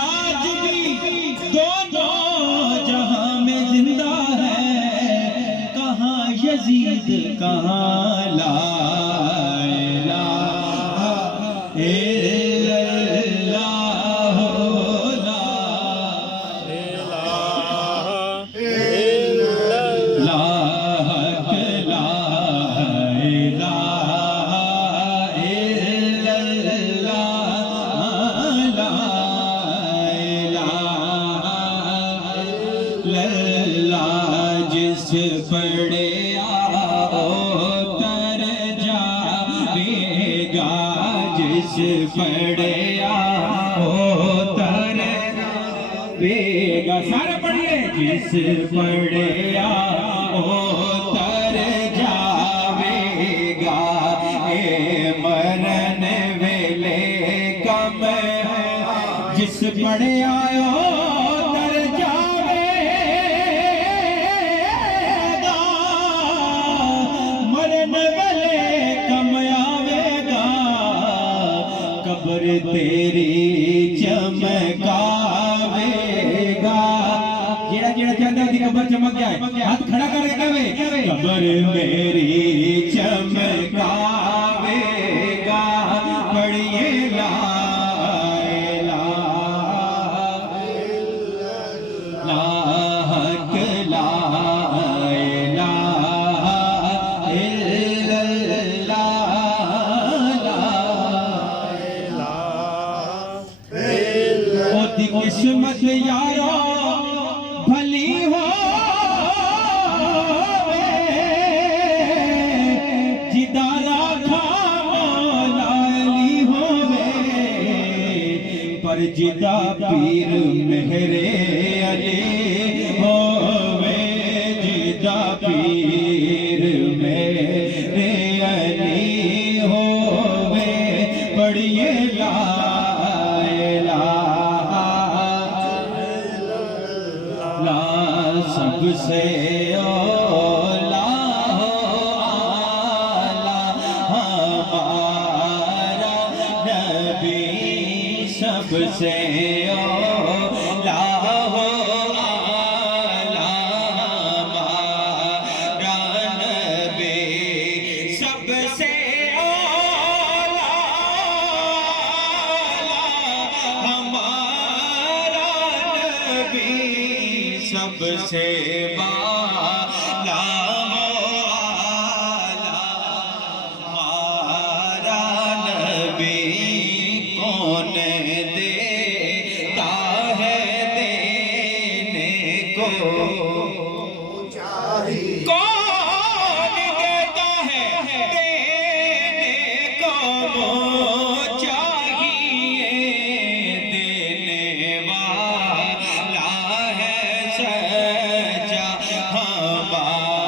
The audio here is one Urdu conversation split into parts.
آج بھی دونوں جہاں میں زندہ ہے، کہاں یزید کہاں لا الہ الا اللہ، لا الہ الا اللہ، لا الہ الا اللہ، لا الہ الا اللہ، جس پڑھے جس پڑھے تر جاوے گا، سارے پڑھیے، جس پڑھے تر جاوے گا، اے مرن ویلے کم، جس پڑھے تر جاوے گا، مرن ویلے کم آوے گا، قبر تیری چمکاوے گا، جیڑا جیڑا چاہتا ہے قبر چمک جائے ہاتھ کھڑا کر کے کہوے، قبر میری چمکاوے گا، پڑھیے لا الہ الا اللہ، لا الہ الا اللہ، قسمت یارو بھلی ہو جدا راکھا مولا علی ہووے، پر جدا پیر مہر علی ہووے، جدا پیر مہر علی ہووے، پڑھیے لا سب سے اولا ہمارا نبی، سب سے اولا ہمارا نبی، سب سے اولا ہمارا نبی، سب سے بالا ہمارا نبی، کون دیتا ہے دینے کو، کون دیتا ہے دینے کو، چاہیے دینے والا ہے سچا ہمارا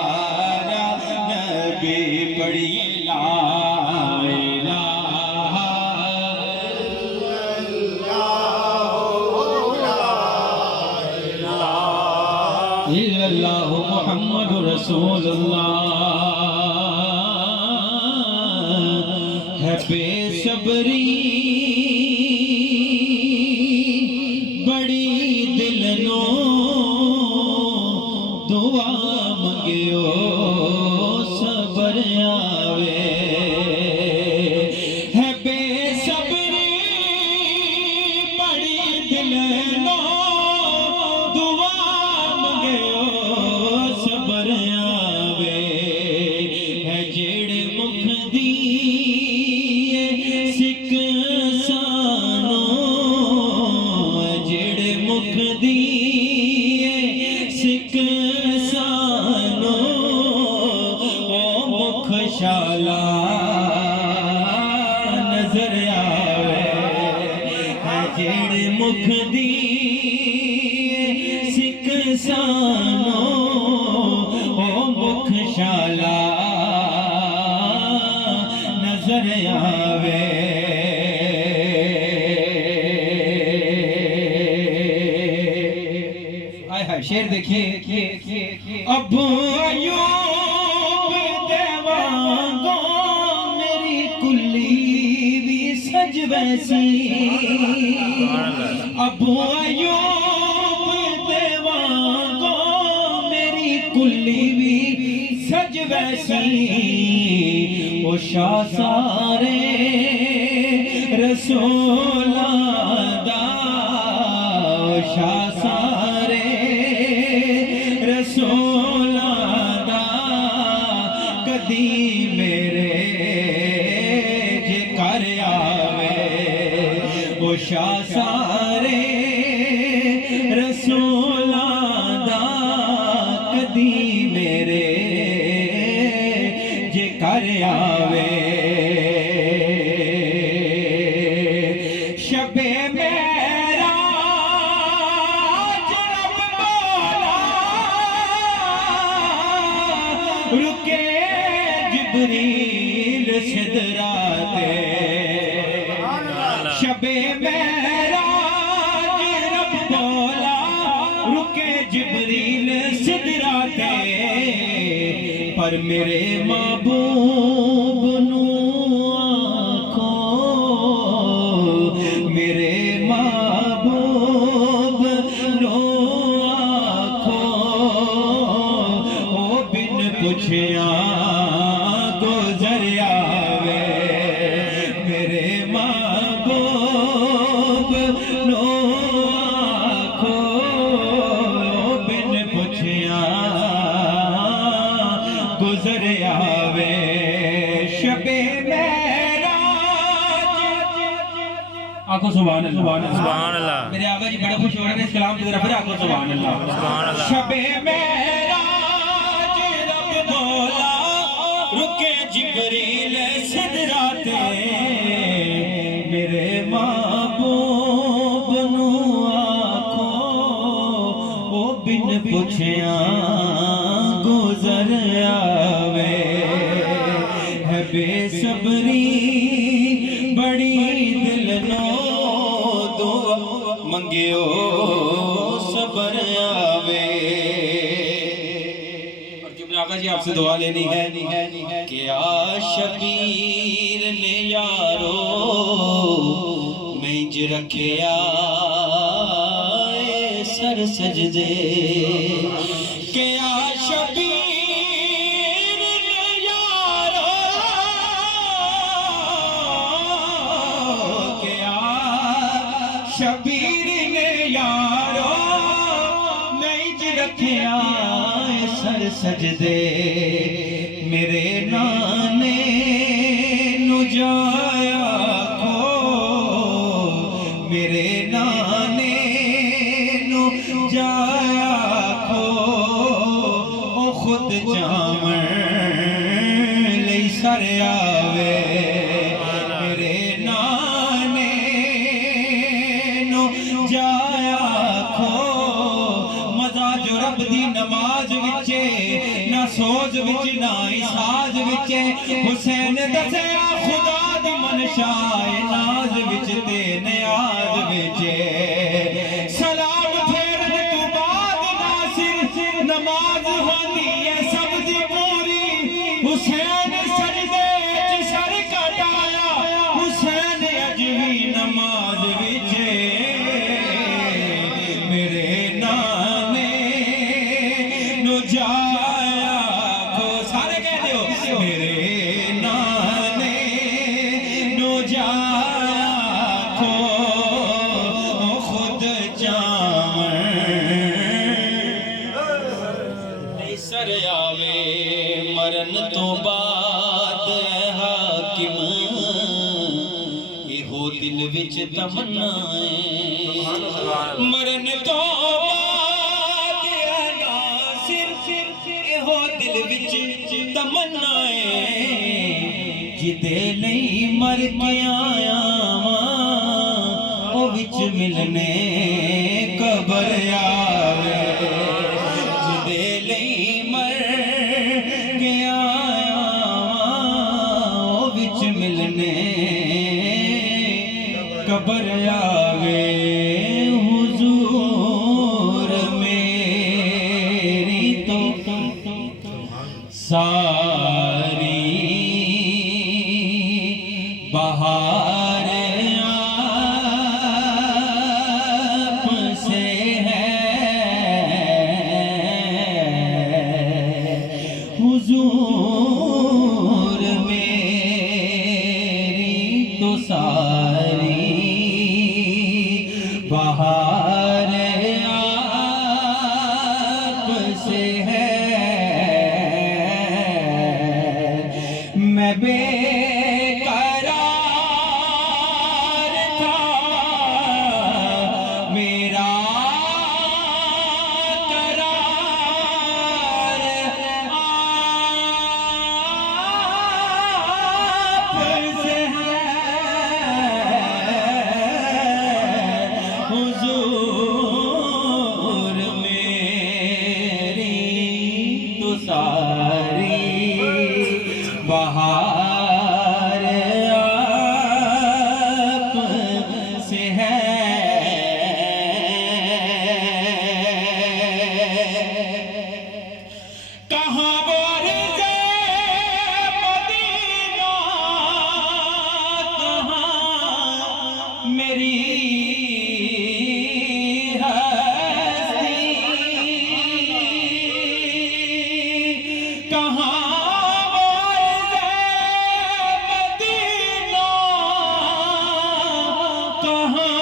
نبی، پڑھیے لا الہ الا اللہ محمد رسول اللہ، ہے بے صبری بڑی دل نو، دعا منگیو صبر آوے، ہے بے صبری بڑی دل نو، دعا منگیو صبر آوے، ہے جیڑ مکھ دی سکھ سانو، جیڑ مکھ دی سکھ سانو، او مکھ شالا نظر آوے، ہے جیڑ مکھ دی سکھ سانو، او مکھ شالا نظر آوے، شیر دیکھیے، اب ایوب دیوانگوں میری کلی بھی سج ویسی، ابو ایوب دیوانگو میری کلی بھی سج ویسی او شاہ سارے رسولاں دا او شاہ سارے رسولاں دا کدی میرے جے کر آوے او شاہ سارے رسولاں دا کدی میرے جے کر آوے شب معراج رب مولا رکے جبریل سدراتے شب معراج رب مولا رکے جبریل سدراتے پر میرے محبوب نو آنکھو میرے محبوب نو آنکھو او بن پوچھیاں گزر آوے میرے محبوب نو آنکھو بن پوچھیاں گزر آوے شب معراج آنکھو سبحان اللہ میرے آقا جی بڑے خوش ہو رہے ہیں اس کلام کی طرف آنکھو سبحان اللہ شب معراج رب مولا رکے جبریل سدراتے میرے محبوب نو آنکھو او بن پوچھیاں گزر آوے ہے بے صبری بڑی دل نو دعا منگیو صبر آوے اور جبریل آقا جی آپ سے دعا لینی ہے کہ آ شبیر نے یارو میں انج رکھیا سر سجدے کہ آ شبیر نے یارو کہ آ شبیر نے یارو میں انج رکھیا سر سجدے میرے نانے نو جایا کھو میرے نانے نو جایا کھو او خود جامن لئی سر آوے میرے نانے نو جایا کھو مزہ جو رب دی نماز وچے نہ سوز وچ نہ ساز وچے حسین دسیا خدا دی منشائے ناز وچ تے نیاز وچے سلام پھیرن تو بعد ناصر نماز ہوندی ہے سب دی پوری حسین سجدے وچ سر کٹایا حسین اجوی نماز وچے میرے نانے نو جایا کھو سارے کہہ دیو میرے نانے نو جایا کھو خود جامن سر آوے مرن تو بعد اے حاکم یہ ہو دل وچ تمنا مرن تو بعد اے ناصر یہ ہو دل وچ تمنا جدے نہیں مر کے آیا او وچ ملنے قبر آوے جدے نہیں مر کے آیا او وچ ملنے قبر آوے حضور میری تو ساری بہار بہار آپ سے ہے میں بے قرار تھا میرا قرار آپ سے ہے حضور میری تو ساری بہار آپ سے ہے کہاں وہ عرض مدینہ کہاں میری ہستی کہاں وہ عرض مدینہ کہاں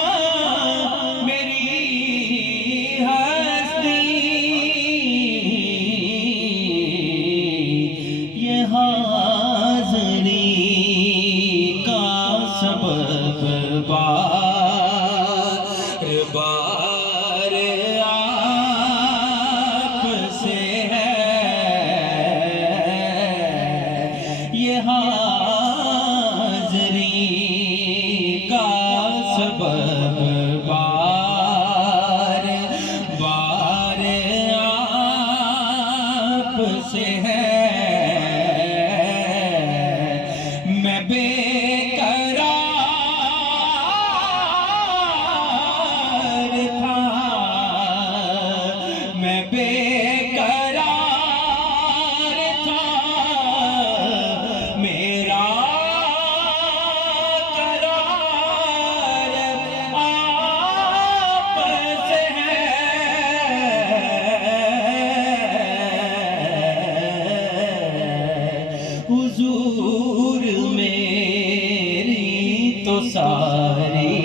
میری ہستی یہ حاضری کا سبب بار بار آپ سے ہے یہ حاضری کا سبب بار بار آپ سے ہے میں بے قرار تھا میں بے قرار تھا میرا قرار آپ سے ہے حضور میری تو ساری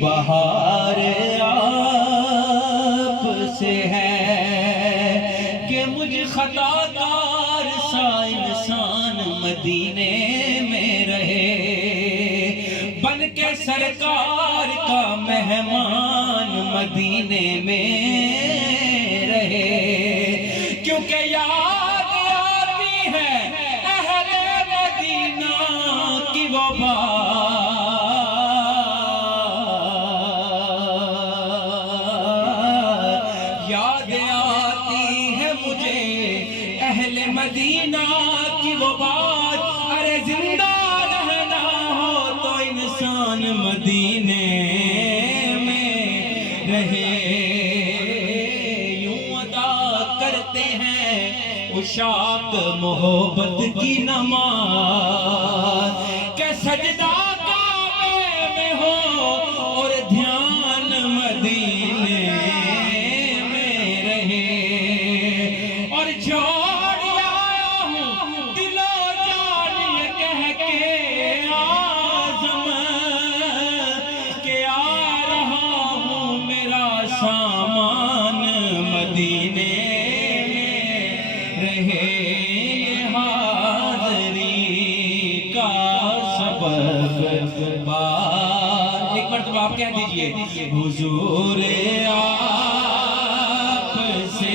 بہار آپ سے ہے کہ مجھ خطا کار سا انسان مدینے میں رہے بن کے سرکار کا مہمان مدینے میں رہے کیونکہ یاد آتی ہے اہل مدینہ کی وہ بات یاد آتی ہے مجھے اہل مدینہ کی وہ بات ارے زندہ رہنا ہو تو انسان مدینے میں رہے یوں ادا کرتے ہیں عشاق محبت کی نماز کہ سجدہ کعبے میں ہو اور دھیان مدینے میں رہے اور چھوڑ آیا ہوں دل و جان یہ کہہ کے آزم کہ آ رہا ہوں میرا سامان مدینے رہے یہ حاضری کا سبب بار ایک مرتبہ آپ کہہ دیجئے حضور آپ سے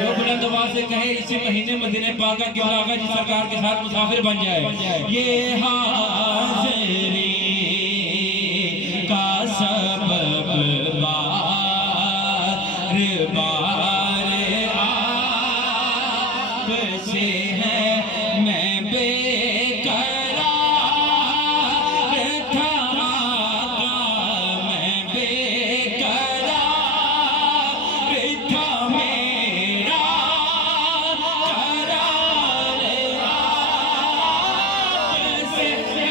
جو بلند آواز سے کہے اسی مہینے مدینہ پاکہ کی آقا جس سرکار کے ساتھ مسافر بن جائے یہ حاضری کا سبب بار بار آپ سے ہے میں بے قرار تھا آقا میں بے قرار تھا میرا قرار آپ سے ہے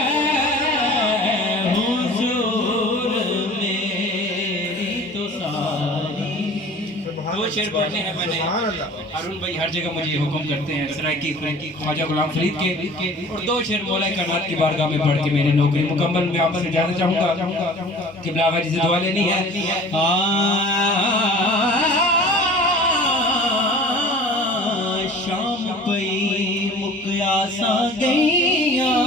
دو شعر پڑھنے ہیں میں نے ہارون بھائی ہر جگہ مجھے حکم کرتے ہیں سرائکی خواجہ غلام فرید کے، اور دو شعر مولا کائنات کی بارگاہ میں پڑھ کے میری نوکری مکمل میں آپ سے اجازت چاہوں گا قبلہ آقا جی سے دعا لینی ہے۔ شام پئی مقیاسا گئیاں،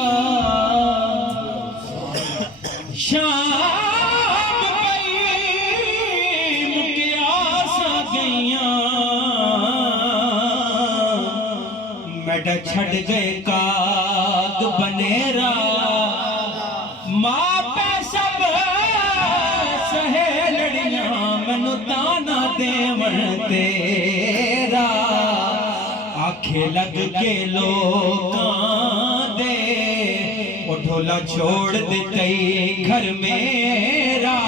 شام چھڑ گئے کاغ بنیرا، ماں پہ سب سہے لڑیاں، مینو تانا دیون تیرا، آنکھیں لگ کے لوکاں دے، وہ ڈھولا چھوڑ دیتے گھر میرا،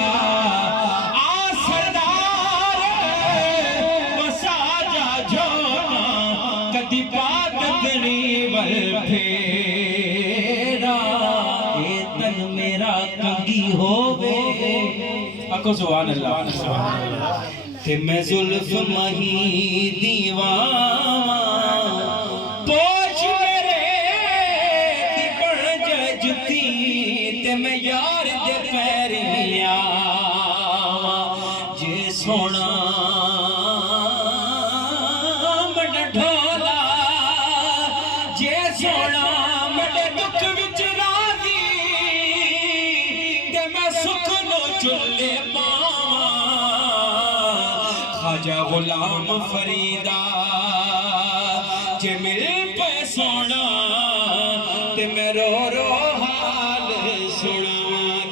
پھیرا اے تن میرا کنگی ہووے، اکو سبحان اللہ، تے میں زلف مہی دیواں، پوچھ میرے دی بڑھ جائے جتی، تے میں یار دے پیریاں، جے سونا خواجہ غلام فریدہ جے مل پہ سونا، تے میں رو رو حال سنا،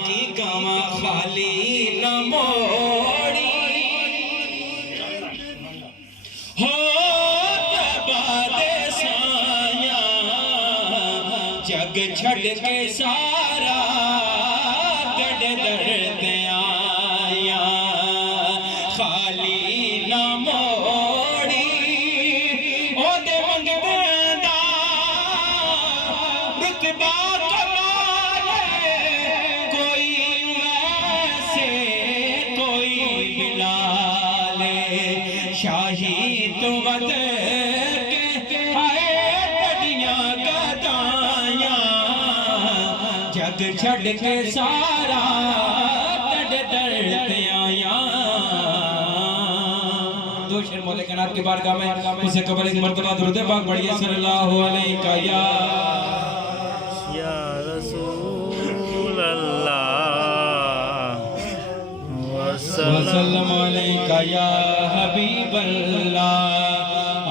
کی کاما خالی نہ موڑی، ہو تباد سایاں، جگ چھڑ کے سارا گڑ درد آیا، خالی نہ موڑی، او دے منگدے دا رتبہ کمال، کوئی ویسے کوئی بلال، شاہی تو ود کے آئے تڑیاں گدایاں، جگ چھڑ کے سارا گڑ درد آیا۔ دو شعر مولا کائنات کی بارگاہ میں اسے قبل ایک مرتبہ درود پاک پڑھیے صلی اللہ علیہ یا رسول اللہ وسلم علیکہ یا حبیب اللہ،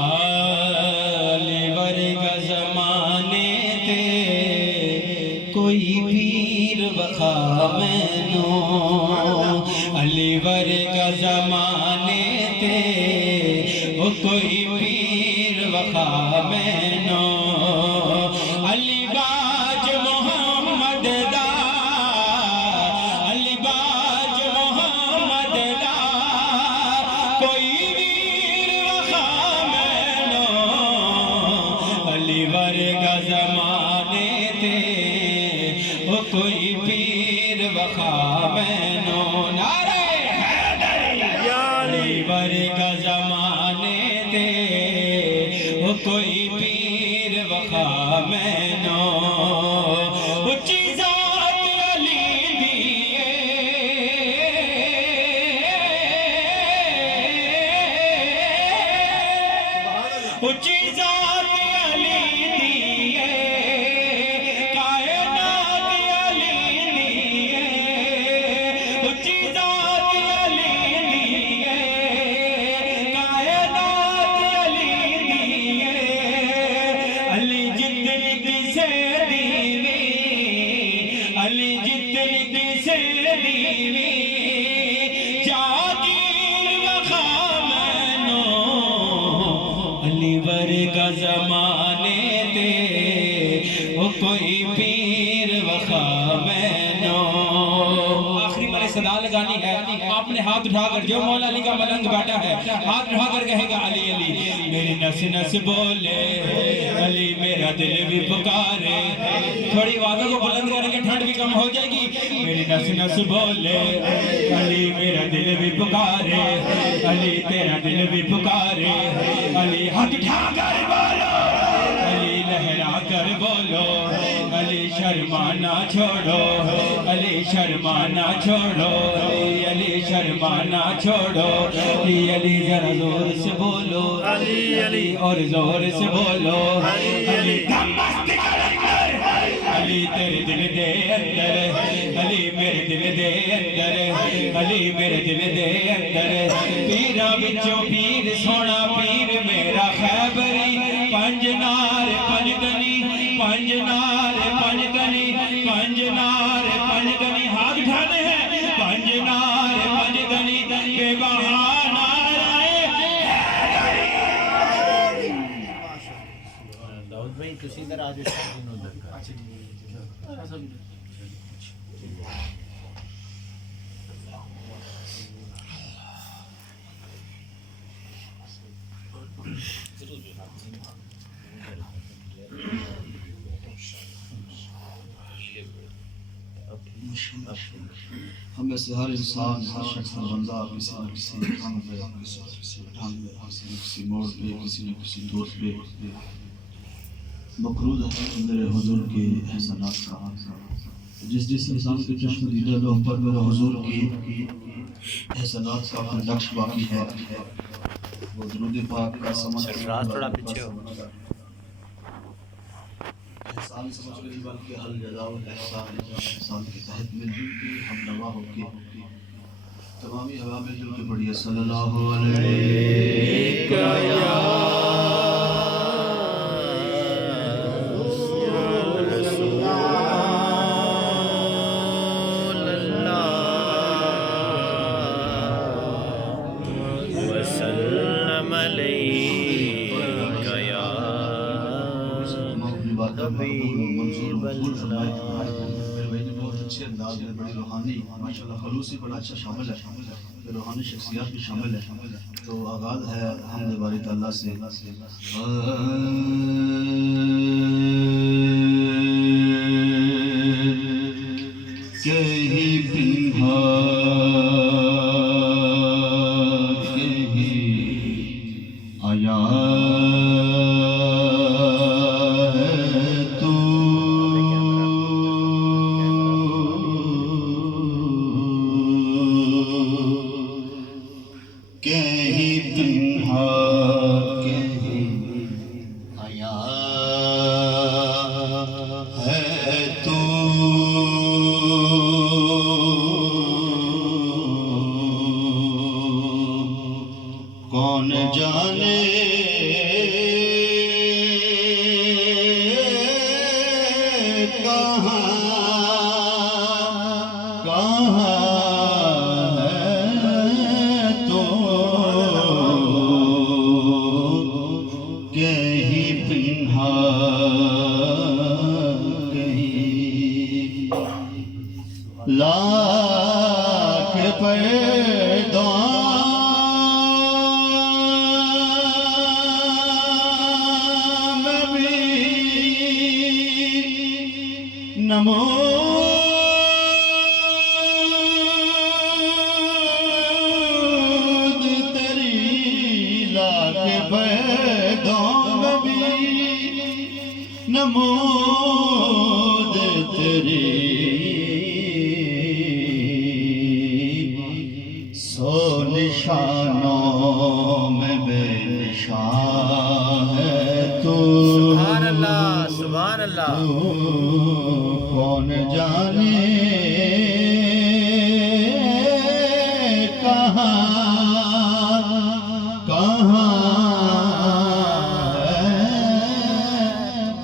آلی ورگ زمانے تے کوئی پیر وخا مینو، علی ورگ زمانے تے او کوئی پیر وخا مینو، علی باج محمد دا، علی باج محمد دا، کوئی ویر وخا مینو، علی ورگ زمانے تے او کوئی پیر وخا مینو، نعرہ حیدری، علی ورگ زمانے تے او کوئی پیر وخا مینو، اچھی ذات علی دیئے، اچھی ذات علی دیئے، کائنات علی دیئے، اچھی ذات علی دیئے، کائنات علی دیئے، علی جتنی کسے دیوی، علی جتنی کسے دیوی، جاگیر وخا مینو، علی ورگ زمانے تے او کوئی پیر وخا مینو۔ آخری میں نے صدا لگانی ہے، آپ نے ہاتھ اٹھا کر جو مولا علی کا ملنگ بیٹھا ہے ہاتھ اٹھا کر کہے گا علی علی میری نس نس بولے علی میرا دل بھی پکارے تھوڑی آوازوں کو بلند کریں گے ٹھنڈ بھی کم ہو جائے گی میری نس نس بولے علی میرا دل بھی پکارے علی تیرا دل بھی پکارے علی ہاتھ اٹھا کر بولو علی لہرا کر بولو علی شرمانا چھوڑو علی شرمانا چھوڑو علی شرمانا چھوڑو علی ذرا زور سے بولو علی علی اور زور سے بولو علی دم مست کر اندر علی تیرے دل دے اندر علی میرے دل دے اندر علی میرے دل دے اندر پیرا بچوں پیر سونا پیر میرا خیبری پنج نار پنج گنی پنج نار پنج گنی پنج نار پنج گنی ہاتھ اٹھانے ہیں پنج نار پنج گنی بے بہانہ داؤد بھائی کسی ادھر آج ہم میں سے ہر انسان ہر شخص ہر بندہ کسی نہ کسی کام پہ کسی ڈھنگ پہ کسی نہ کسی موڑ پہ کسی نہ کسی دوست پہ مقروض ہے میرے حضور کے احسانات کا جس جس انسان کے چشم دیدہ لوح پر میرے حضور کی احسانات کا اپنا نقش باقی ہے وہ درود پاک کا سمجھ تھوڑا پیچھے ہو احسان سمجھ نہیں بلکہ حل جزا الاحسان احسان کے تحت مل جل کے ہم نوا ہو کے تمامی ہوا مل جل کے پڑھیے صلی اللہ علیہ بڑی روحانی ماشاءاللہ خلوصی بڑا اچھا شامل ہے روحانی شخصیات بھی شامل ہے تو آغاز ہے حمد باری تعالیٰ سے کہیں پنہا کہیں آیا کون جانے کہاں کہاں ہے تو کہیں پنہا کہیں لاکھ پیدا نمود تیری لاکھ بیدوں میں بھی نمود تیری سو نشانوں میں بے نشان ہے تو سبحان اللہ سبحان اللہ کون جانے کہاں کہاں ہے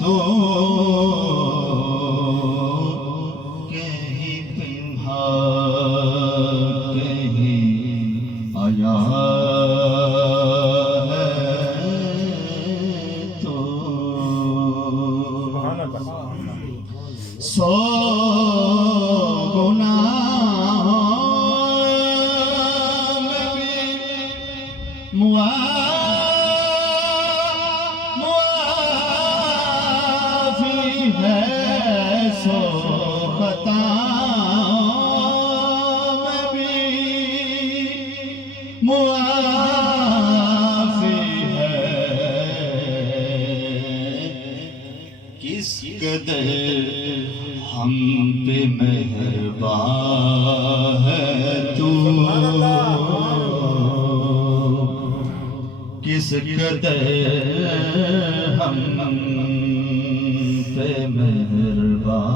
تو کہیں پنہا کہیں آیا سو گناہ معافی ہے سو خطا میں بھی معافی ہے کس قدر ہم پہ مہربان ہے تو کس قدر ہم پہ مہربان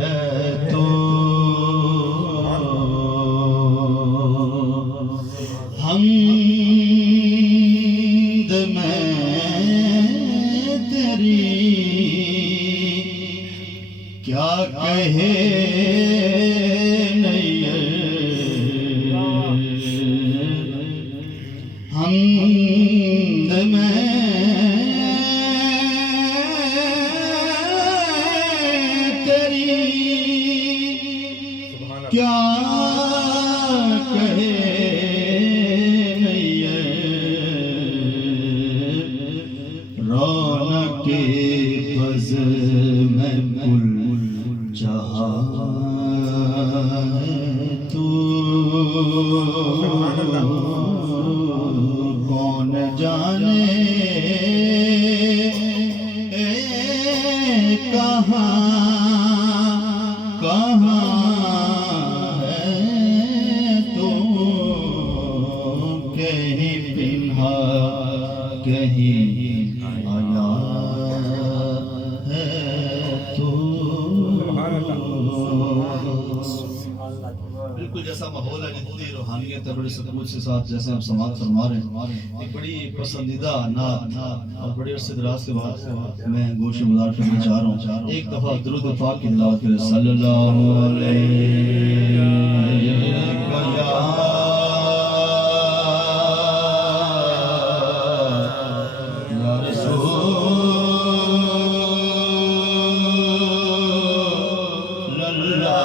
ہے تو حمد میں تیری کیا کہے حمد میں تیری کیا کہے رونق فض میں کل جہاں تو کون جانے کہاں کہاں ہے تو کہیں پنہا کہیں آیا ہے تو بالکل جیسا ماحول ہے جتنی روحانیت ہے بڑی سکوت سے ساتھ جیسے ہم سماعت فرما رہے ہیں ایک بڑی پسندیدہ نعت اور بڑی عرصے دراز کے بعد میں گوش مدار کرنا چاہ رہا ہوں ایک دفعہ درود پاک کی تلاوت کریں صلی اللہ علیہ یا رسول اللہ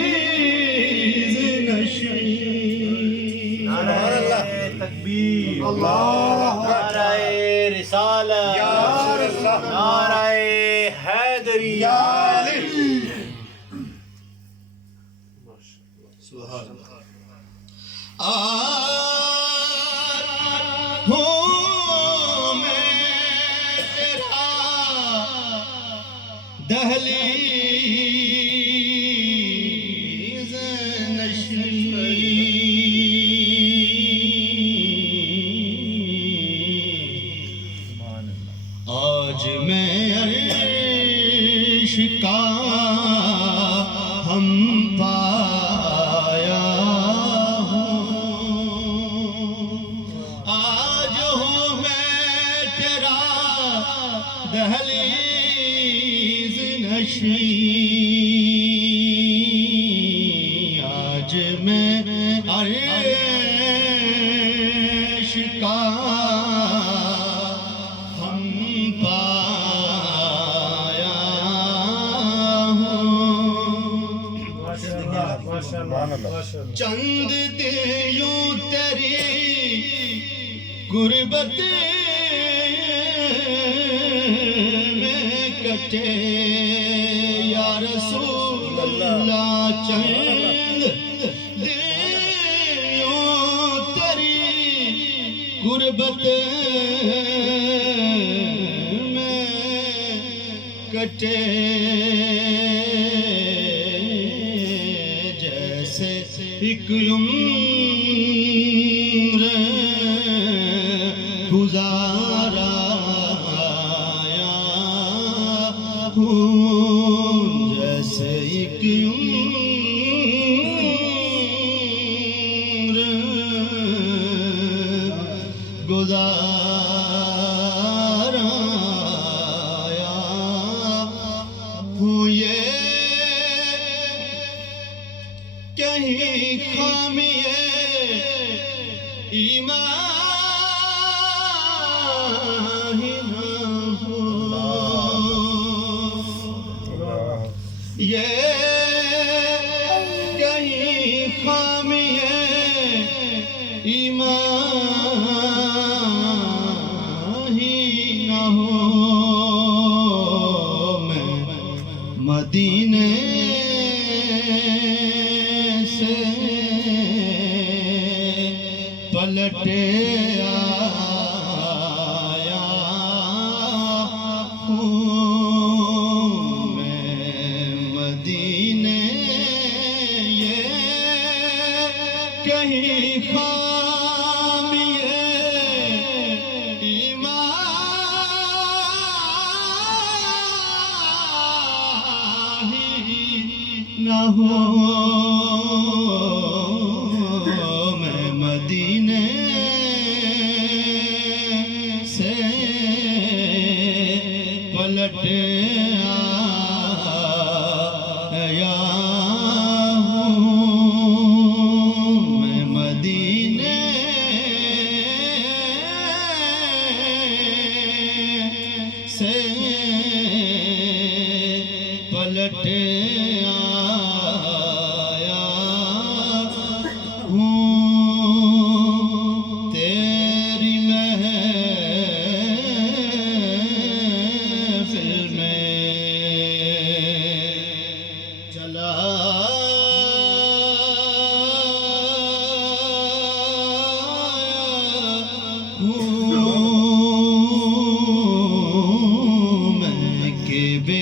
دہلیز نشین نعرہ تکبیر، نعرہ رسالت، نعرہ حیدری، سبحان اللہ۔ ہوں میں تیرا دہلیز نشین، آج میں عرش کا ہم پایا دہلیز نشین تاج میں عرش کا ہم پایا ہوں چند دیوں تیری غربت میں کٹے یا رسول اللہ چند دیوں تیری غربت میں کٹے جیسے ایک عمر گزارا ہوں جیسے ایک عمر گزارا ہوں یہ کہیں خامی ایمان ہی نہ ہو یہ کہیں خامی ایمان ہی نہ ہو میں مدینے سے پلٹ آیا ہوں میں مدینے یہ کہیں خامی ایمان ہی نہ ہو میں مدینے سے پلٹ آیا ہوں میں مدینے سے پلٹ آیا ہوں تیری محفل میں چلا ہوں میں کہ بے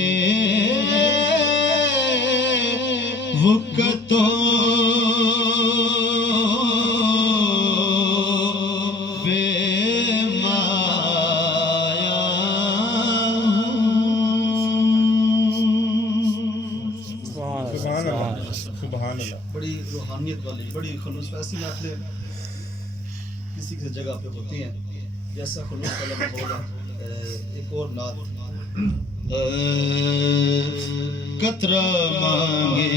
وقتوں بے مایا سبحان اللہ بڑی روحانیت والی بڑی خلوص ایسی محفلیں کسی کسی جگہ پہ ہوتی ہیں جیسا خلوص والا ماحول ہے ایک اور نعت قطرہ مانگے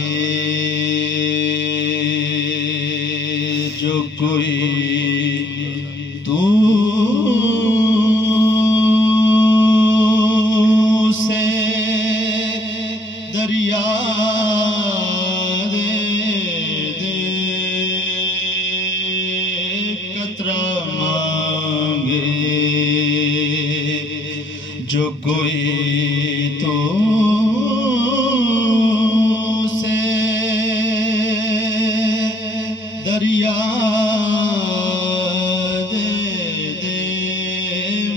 جو کوئی تو سے دریا دے دے قطرہ مانگے جو کوئی تو سے دریا دے دے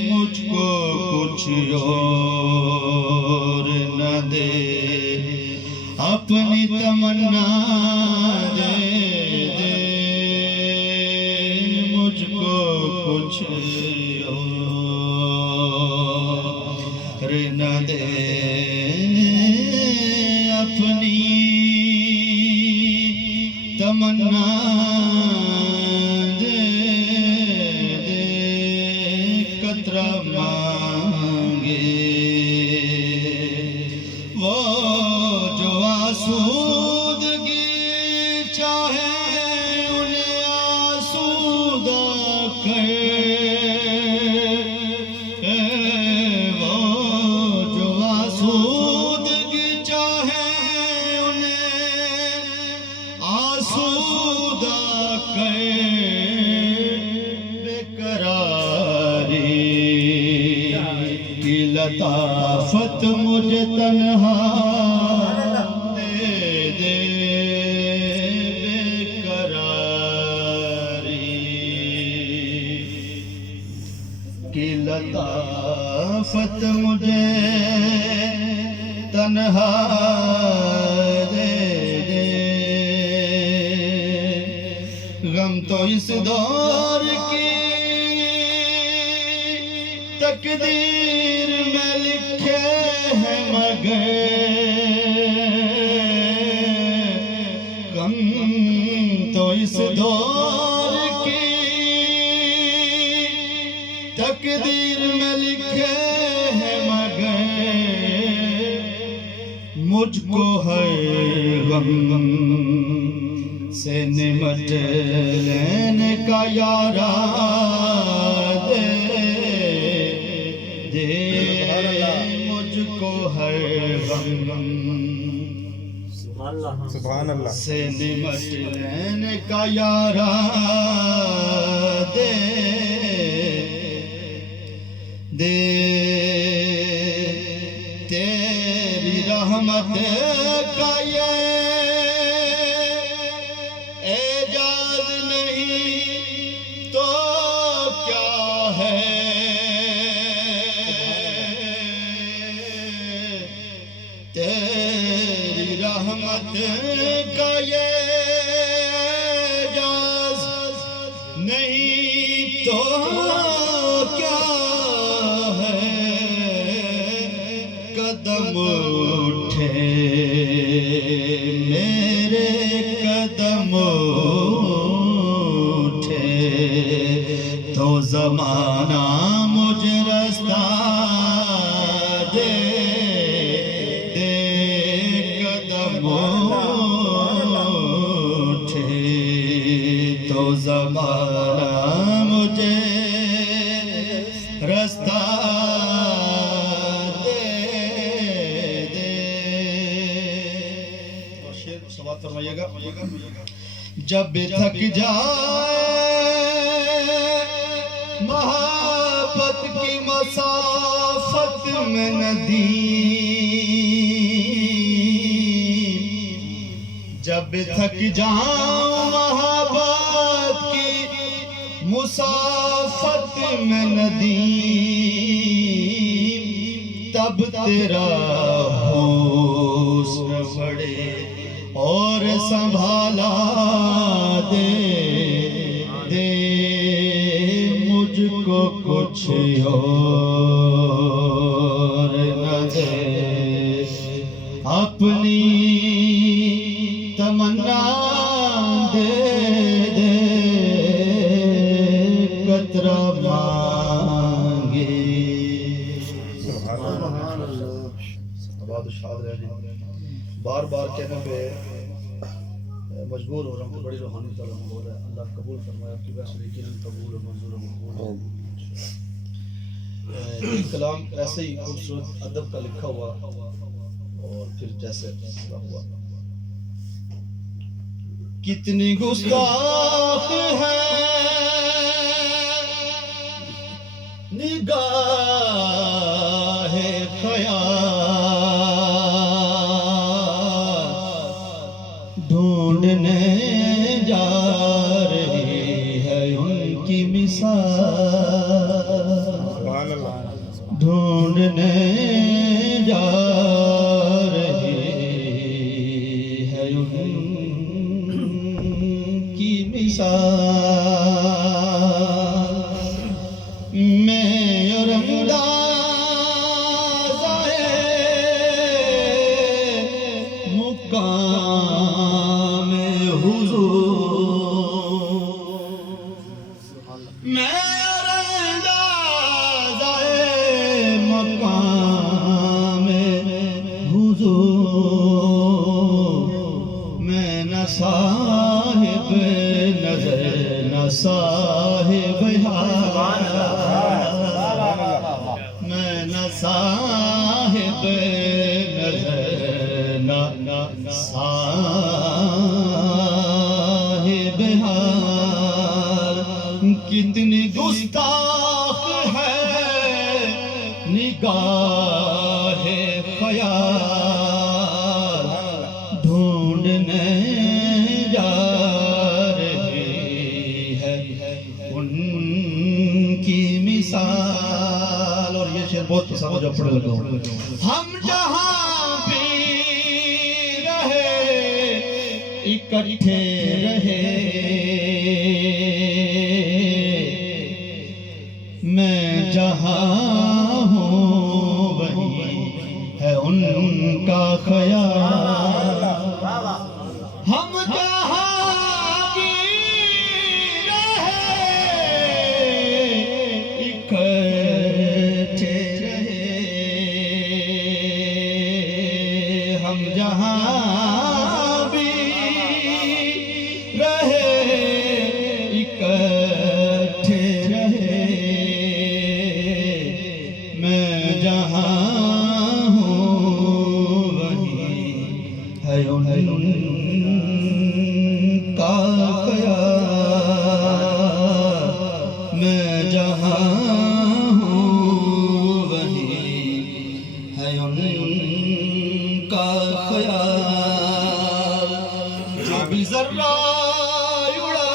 مجھ کو کچھ اور نہ دے اپنی تمنا دے دے مجھ کو کچھ اور نہ دے اپنی تمنا دے دے قطرہ مانگے وہ جو آسودگی چاہے چاہے انہیں آسودہ کر، وہ جو آسودگی چاہے انہیں آسودہ کر، بے قراری کی لطافت مجھے تنہا دے دے، بے قراری کی لطافت مجھے تنہا دے دے۔ غم تو اس دور کی تقدیر میں لکھے ہیں مگر، غم تو اس دور کی تقدیر میں لکھے ہیں مگر، مجھ کو ہر غم سے نمٹ لینے کا یارا دے دے، مجھ کو ہر غم سے نمٹ لینے کا یارا دے دے، تیری رحمت کا یہ اعجاز نہیں تو کیا ہے، تیری رحمت کا یہ اعجاز نہیں تو کیا ہے، قدم اٹھے میرے قدم اٹھے تو زمانہ مجھے رستہ دے دے، قدم اٹھے تو زمانہ مجھے رستہ دے دے۔ اور شعر سماعت فرمائیے گا۔ جب تھک جائے محبت کی مسافت میں ندیم، جب تھک جاؤں محبت کی مسافت میں ندیم، تب تیرا حسن بڑے اور سنبھالا دے دے، مجھ کو کچھ اور نہ دے، اپنی تمنا دے دے، قطرہ مانگے۔ آباد شاد رہ جی، بار بار کہنے پہ مجبور ہو رہا ہوں کہ بڑی روحانی طرح ہو رہا ہے، اللہ قبول فرمائے، آپ کی ویسے یقیناً قبول و منظور و مقبول۔ یہ کلام ایسے ہی خوبصورت ادب کا لکھا ہوا اور پھر جیسے ہوا۔ کتنی گستاخ ہے نگاہ خیال، ڈھونڈنے جا رہی ہے ان کی مثال، ڈھونڈنے جا رہی ہے ان کی مثال، میں اور انداز مقام حضور، میں اور انداز مقام حضور، میں نہ سایہ نہ صاحب میں نہ صاحب نظر نہ صاحب حال کتنی گستاخ ہے نگاہ خیال ڈھونڈنے جا رہی ہے ان کی مثال. اور یہ شعر بہت پسند جو پڑھ لگا ہوں. ہم جہاں بھی رہے اکٹھے رہے میں جہاں ہوں وہیں ہے ان کا خیال. ہم جہاں بھی رہے اکٹھے رہے ہم جہاں بھی رہے اکٹھے رہے میں جہاں ہوں وہیں ہے ان کا خیال. میں جہاں ہوں وہیں ہے ان کا خیال. جو بھی ذرہ اڑا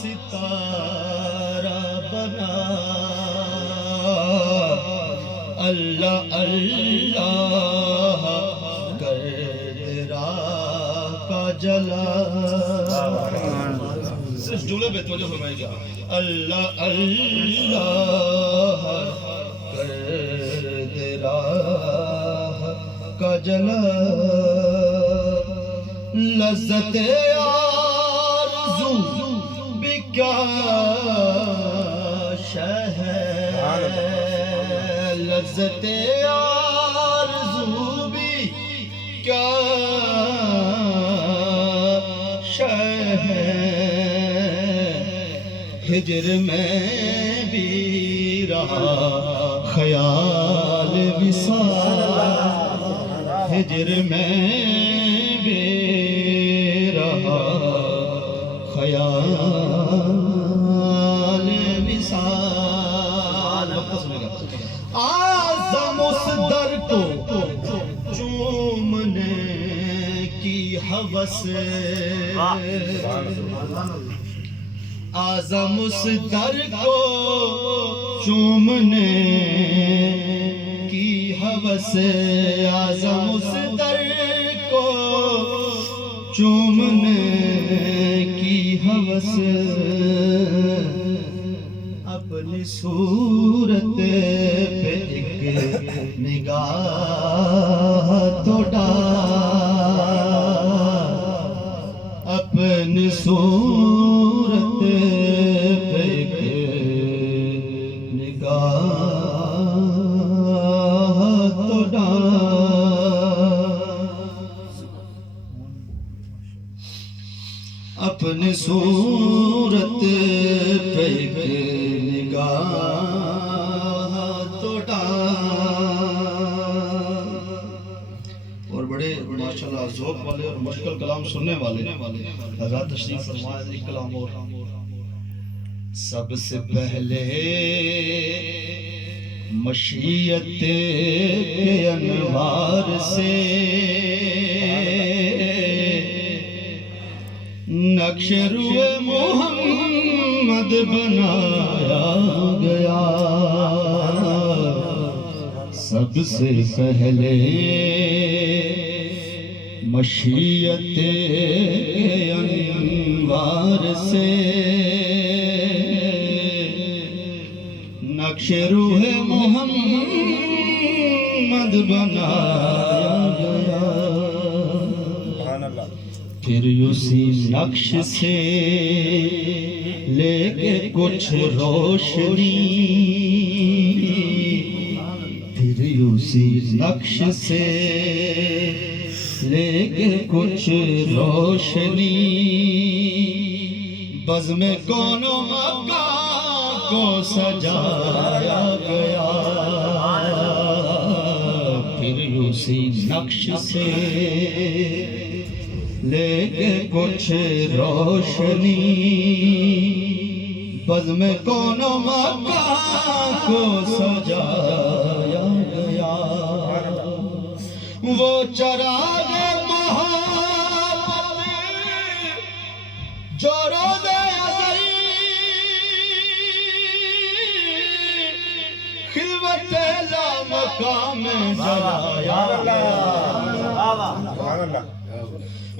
ستارہ بنا اللہ اللہ کر راہ کا جلا. صرف جملے پہ توجہ فرمائے گا. اللہ اللہ کر راہ کا جلا. لذت آرزو بھی کیا شے ہے لذت آرزو بھی کیا شے ہے ہجر میں بھی رہا خیال وصال. ہجر میں بھی رہا خیال وصال. اعظم اس در کو چومنے کی ہوس اعظم اس در کو چومنے کی ہوس اعظم اس در کو چومنے کی ہوس اپنی صورت پہ ایک نگاہ تو ڈال اپنی صورت پہ ایک نگاہ تو ڈال اپنی صورت پہ ایک تو اور بڑے ماشاءاللہ ذوق والے اور مشکل کلام سننے والے حضرات تشریف فرمائے. ایک کلام اور سب سے پہلے مشیت کے انوار سے نقش روئے محمد بنایا گیا. سب سے پہلے مشیت کے انوار سے نقش روح محمد بنایا گیا. پھر اسی نقش سے لے کے کچھ روشنی پھر اسی نقش سے لے کے کچھ روشنی بزم کون و مکان کو سجایا گیا پھر اسی نقش سے لے کے کچھ روشنی بزم کون و مکان کو سجایا گیا وہ چراغ محبت جو روز ازل خلوت لامکان میں جلایا گیا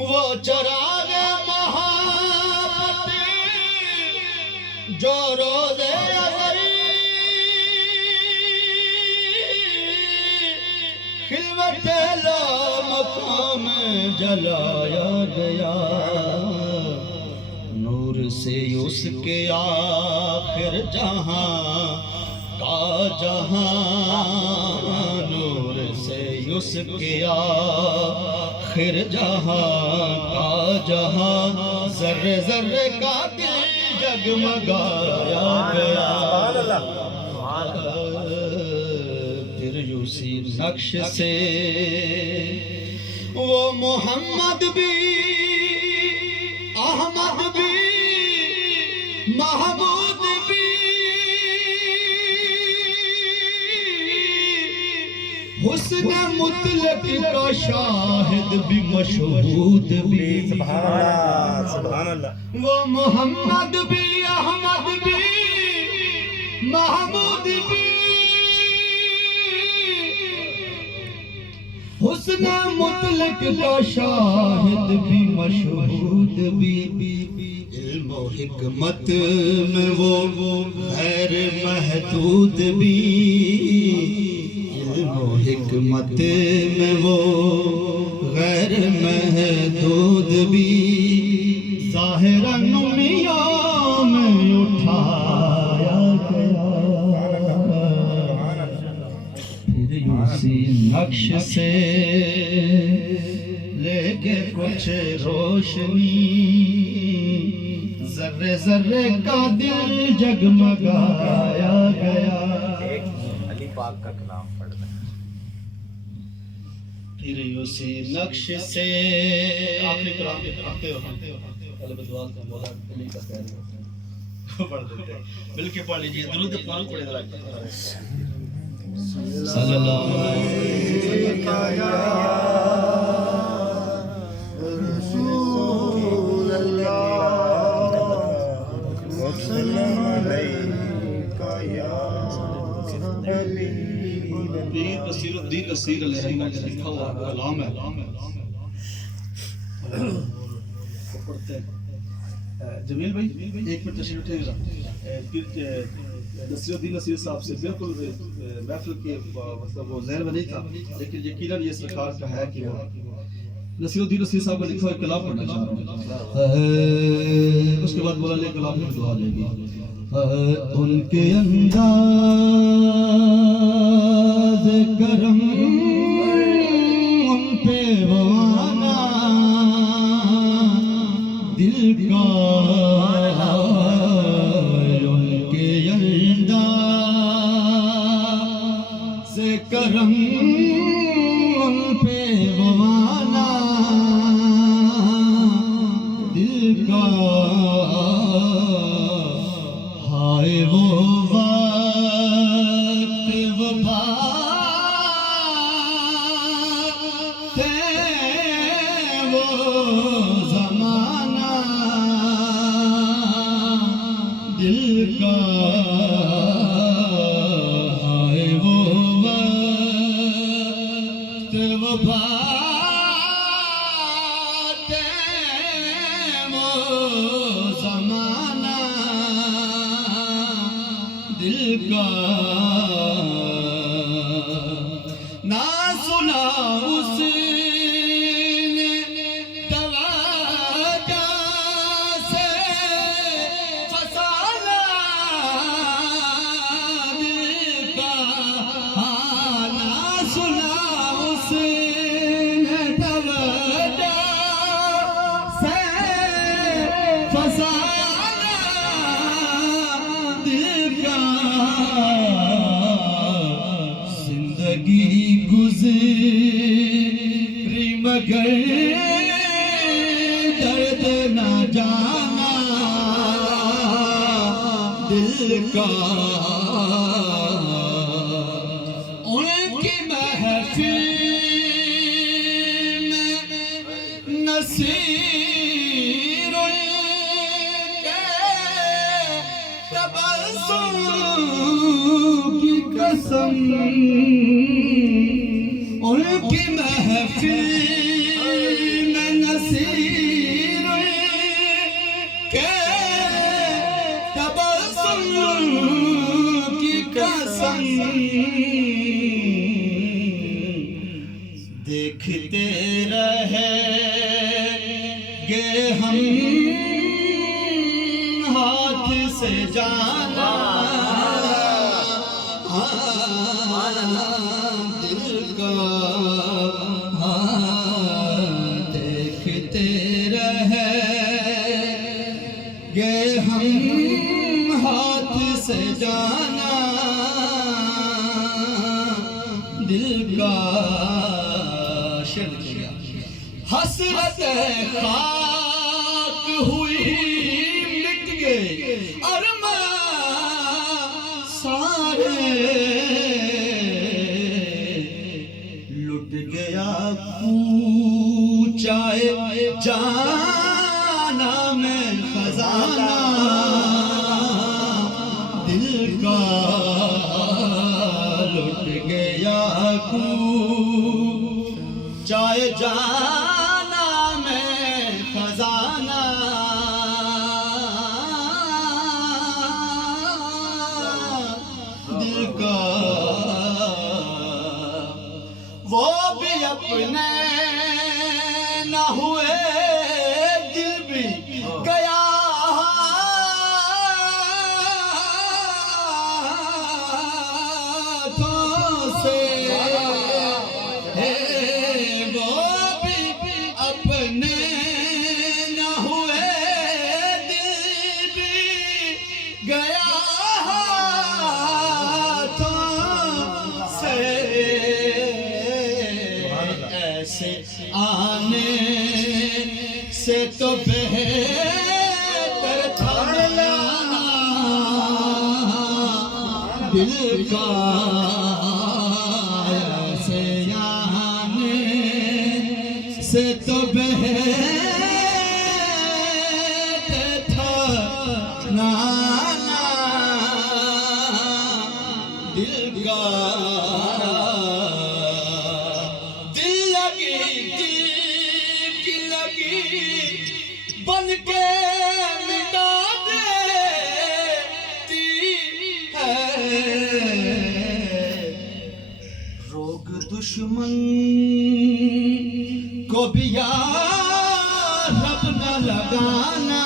وہ چراغ محبت جو روز ازل خلوت لامکان میں جلایا گیا نور سے اس کے آخر جہاں کا جہاں نور سے اس کے آخر جہاں کا جہاں ذرے ذرے کا دل جگمگایا گیا پھر اسی نقش سے وہ محمد بھی احمد بھی محمود بھی حسن مطلق کا شاہد بھی مشہود بھی سبحان اللہ وہ محمد بھی احمد بھی محمود بھی حسن مطلق کا شاہد بھی مشہود بھی علم و حکمت میں وہ غیر محدود بھی علم و حکمت میں وہ غیر محدود بھی ظاہراً امیوں میں اٹھایا گیا پھر اسی نقش سے لے کے کچھ روشنی ذرے ذرے کا دل جگمگایا گیا علی پاک کا کلام پڑھنا پھر اسی نقش سے آخری کلام پڑھتے ہو البدوال کا مولا علی کا خیر پڑھ دیتے ہیں مل کے پڑھ لیجئے درود پاک پڑھے ذرا صلی اللہ علیہ رسول پیر بصیر الدین نصیر علیہ رحمہ کا لکھا ہوا کلام ہے پڑھتے ہیں جمیل بھائی ایک منٹ تشریف اٹھے گا پیر نصیر الدین نصیر صاحب سے بالکل محفل کے مطلب وہ ذہن میں نہیں تھا لیکن یقیناً یہ سرکار کا ہے کہ وہ نصیر الدین نصیر صاحب کا لکھا ہوا کلام پڑھنا چاہ رہا ہوں اس کے بعد مولا علیہ کلام میں دعا لے گی ان کے انداز کرم ان پہ وانا دل کا ان کے انداز کرم ان پہ وانا دل کا ہائے وہ وقت وہ بات وہ زمانہ دل کا ہائے وہ وقت وہ بات وہ زمانہ دل کا نہ سنا اس نے توجہ سے فسانہ دل کا نہ سنا اس نے توجہ سے فسانہ جانا دل کا ان کی محفل میں نصیر کے تبسم کی قسم ان کی محفل میں نصیر کے تبسم کی قسم دیکھتے رہے گے ہم ہاتھ سے جانا دل کا دیکھتے رہے گے ہم ہاتھ سے جانا دل کا حسرت خاک ہوئی مٹ گئے ارمان سارے لٹ گیا کوچائے جانا میں خزانہ دل کا لٹ گیا کوچائے جانا میں خزانہ دل کا وہ بھی اپنے نہ ہوئے دل بھی گیا ہاتھوں سے وہ بھی اپنے نہ ہوئے دل بھی گیا ہاتھوں سے ایسے آنے سے تو بہتر تھا دل کا ایسے آنے سے تو بہتر تھا نانا دل کا دل لگی دل کی لگی بن کے مٹا دیتی ہے روگ دشمن کو بھی یا رب نہ لگانا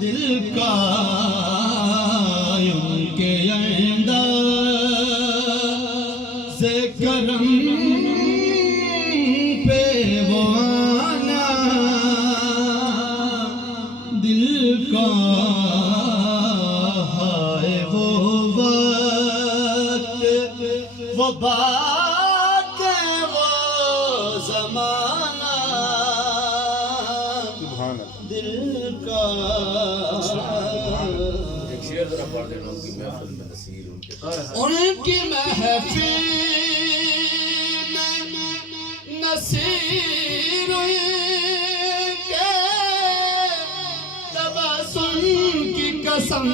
دل کا ان کے انداز کرم پہ وہ آنا دل کا ہے وہ وقت وہ بات وہ زمانہ دل کا ان کی محفل میں نصیر کے تبسم کی قسم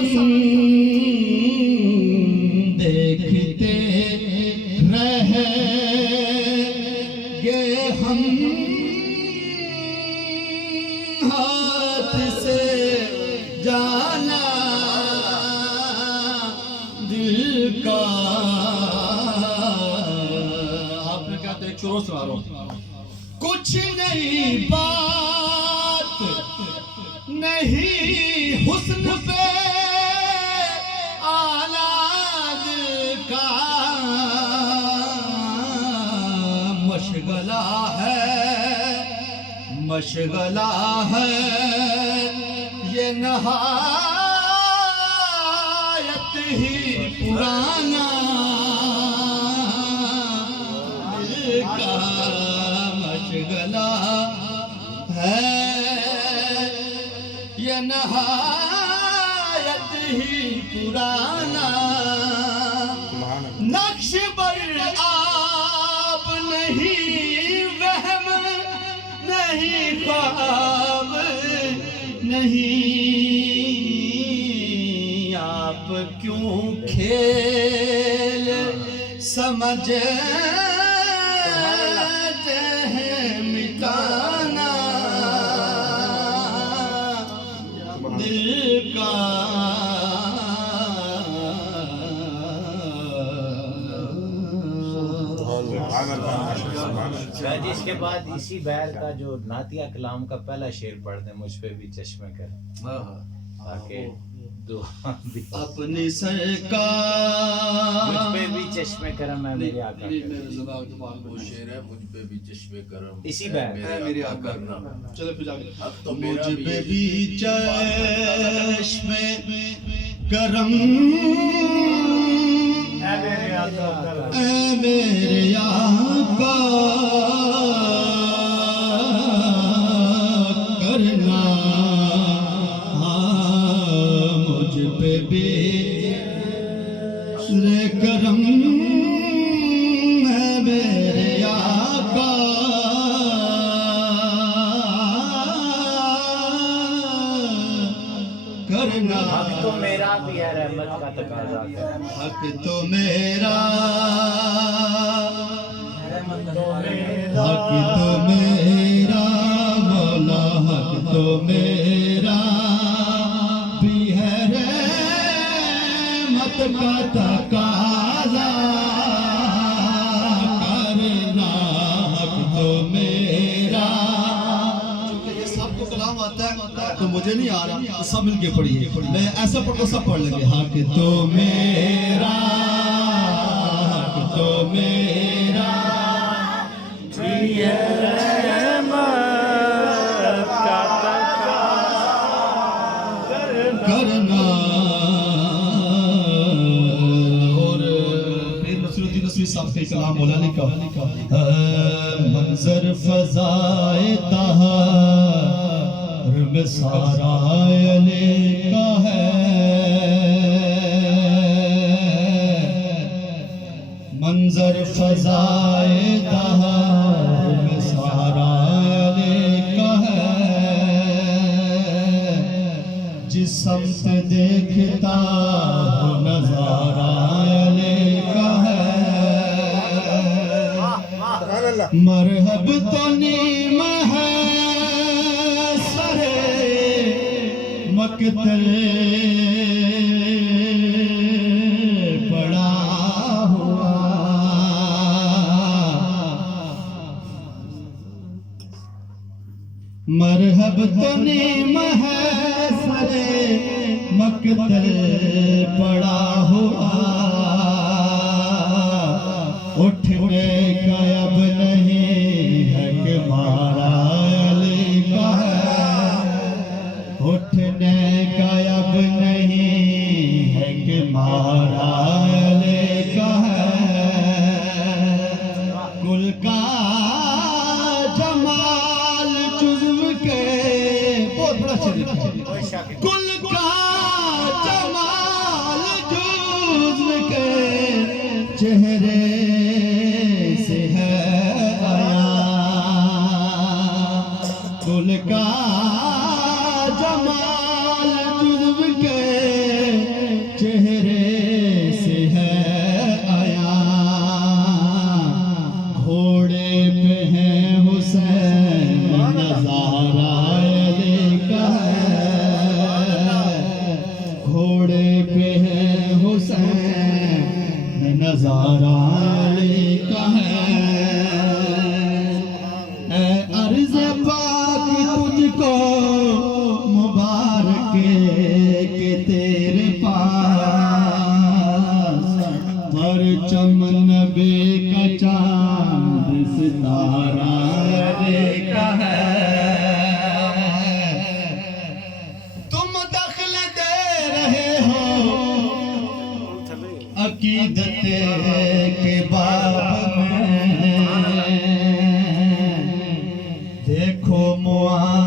دیکھتے رہ گے ہم ہاتھ سے جانا دل کا آپ نے کہتے ہیں چوروں سے مارو کچھ نہیں بات نہیں حسن پہ آلاد کا مشغلہ ہے یہ نہایت ہی پرانا دل کا مشغلہ ہے ہے یہ نہایت ہی پرانا نقش بر آپ نہیں وہم نہیں خواب نہیں آپ کیوں کھیل سمجھتے ہیں مٹانا دل کا جی اس کے بعد اسی بیر کا جو نعتیہ کلام کا پہلا شعر پڑھ دیں مجھ پہ بھی چشمے کر تاکہ دعا بھی اپنی سرکار مجھ پہ بھی چشمے کرم ہے میرے آقا وہ شعر ہے مجھ پہ بھی چشمے کرم اسی بیر میرے آقا چلو پھر جاگے اب تو مجھ میرا پہ بھی چشم کرم اے میرے آقا کرنا مجھ پہ بھی کرم اے میرے آقا کرنا حق تو میرا بھی ہے رحمت کا تقاضا کر حق تو میرا حق تو میرا مولا حق تو میرا بھی ہے رحمت کا تقاضا کرنا حق تو میرا چونکہ یہ سب کو کلام آتا ہے تو مجھے نہیں آ رہا سب مل کے پڑھیے میں ایسا پڑھ تو سب پڑھ لیں گے حق تو میرا حق تو میرا کرنا اور پھر نصرالدین نصری صاحب کا کلام مولانا کا منظر فضائے طہر میں سارا علی کا ہے منظر فضائے طہر میں سارا علی کا ہے جس سمت دیکھتا ہو نظارہ علی کا ہے مرحب تو نیم ہے سرے مقتل پڑا ہوا مرحب تو نیم ہے سرے مقتل پڑا ہوا اٹھنے کا اب نہیں ہے کہ مارا علی کا ہے اٹھنے کا اب نہیں ہے کہ مارا علی کا ہے کل کا جمال جزو کے بہت بڑا شریف کل کا جمال جزو کے چہرے سے ہے آیا کل کا جمال جزو کے چہرے سے ہے آیا گھوڑے پہ ہے حسین نظارہ علی کا ہے گھوڑے پہ ہے حسین نظارہ علی کا ہے اے عرض پاک تجھ کو مبارک کہ تیرے پاس پرچم نبی کا چاند ستارہ علی کا ہے تم دخل دے رہے ہو عقیدت کے باب میں دیکھو معاذ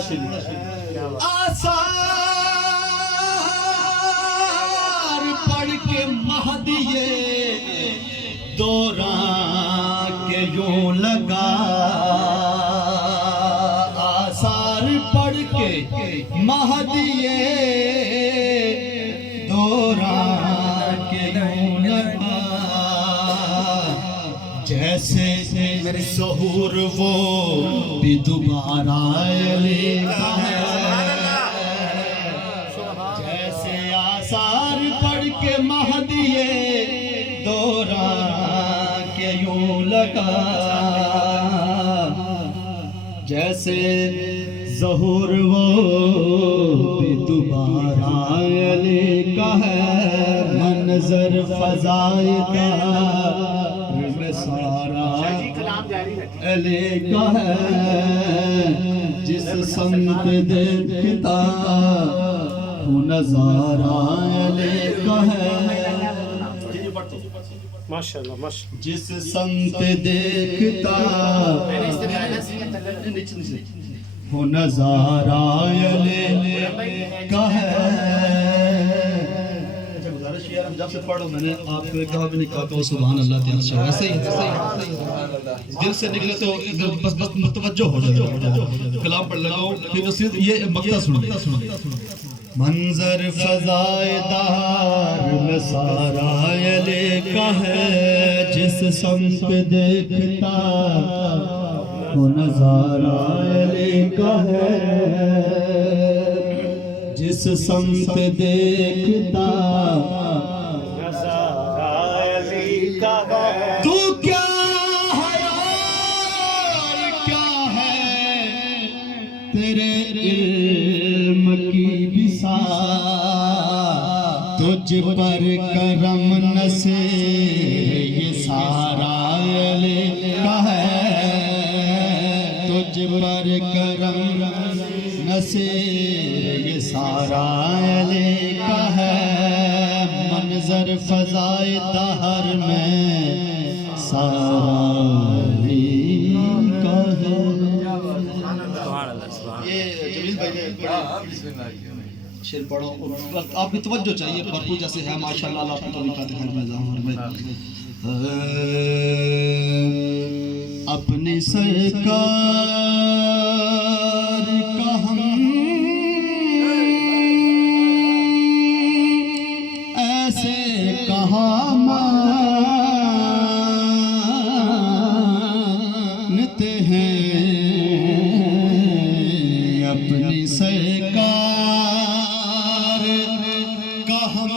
آثار پڑھ کے مہدی دوران کے یوں لگا، آثار پڑھ کے مہدی دوران کے یوں لگا، جیسے ظہور وہ بھی دوبارہ علی کا ہے، جیسے آثار پڑھ کے مہدی دوران کے یوں لگا، جیسے ظہور وہ بھی دوبارہ علی کا ہے، منظر فضائے کا سارا علی کا ہے، جس سمت دیکھتا ہوں نظارہ علی کا ہے، جس سمت دیکھتا ہوں نظارہ علی کا ہے۔ جب سے پڑھو میں نے آپ کو کہا بھی نہیں، کہا تو سبحان اللہ دل سے، ایسے ہی دل سے نکلے تو بس متوجہ ہو جائے، کلام پڑھ لگاؤ پھر اس یہ مقطع سن لیں۔ منظر فضائے دار میں سارا علی کا ہے، جس سمت دیکھتا وہ نظارہ علی کا ہے، جس سمت دیکھتا تو کیا ہے اور کیا ہے تیرے علم کی بساط، تجھ پر کرم نسے یہ سارا علی کا ہے، تجھ پر کرم نسے یہ سارا علی کا ہے، منظر فضائے دہر میں سارا علی کا ہے۔ یہ جمیل بھائی نے شعر پڑھو، آپ کی توجہ چاہیے، بھرپور جیسے ہے ماشاءاللہ، اللہ آپ کی توفیق عطا فرمائے۔ اپنی سرکار کا ہم ایسے کہاں مانتے ہیں، اپنی سرکار کا ہم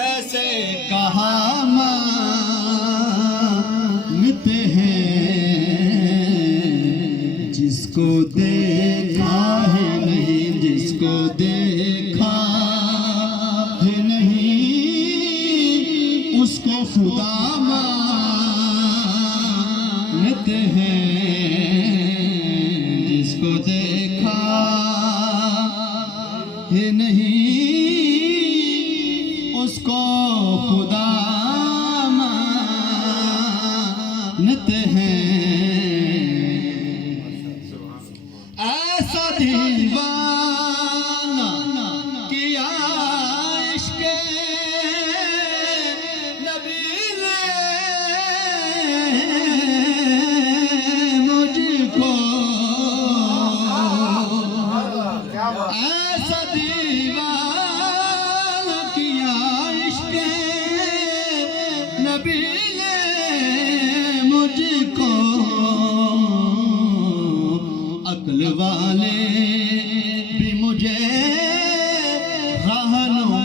ایسے کہاں مانتے ہیں، جس کو دیکھا ہے نہیں، جس کو دیکھا ہے نہیں، اس کو خدا مانتے ہیں، جس کو دیکھا ہے نہیں، اس کو خدا مانتے ہیں۔ ایسا دیوانہ کیا عشق نبی نے مجھ کو، ایسا دیوانہ کیا عشق نبی نے مجھ کو، عقل والے بھی مجھے رہنما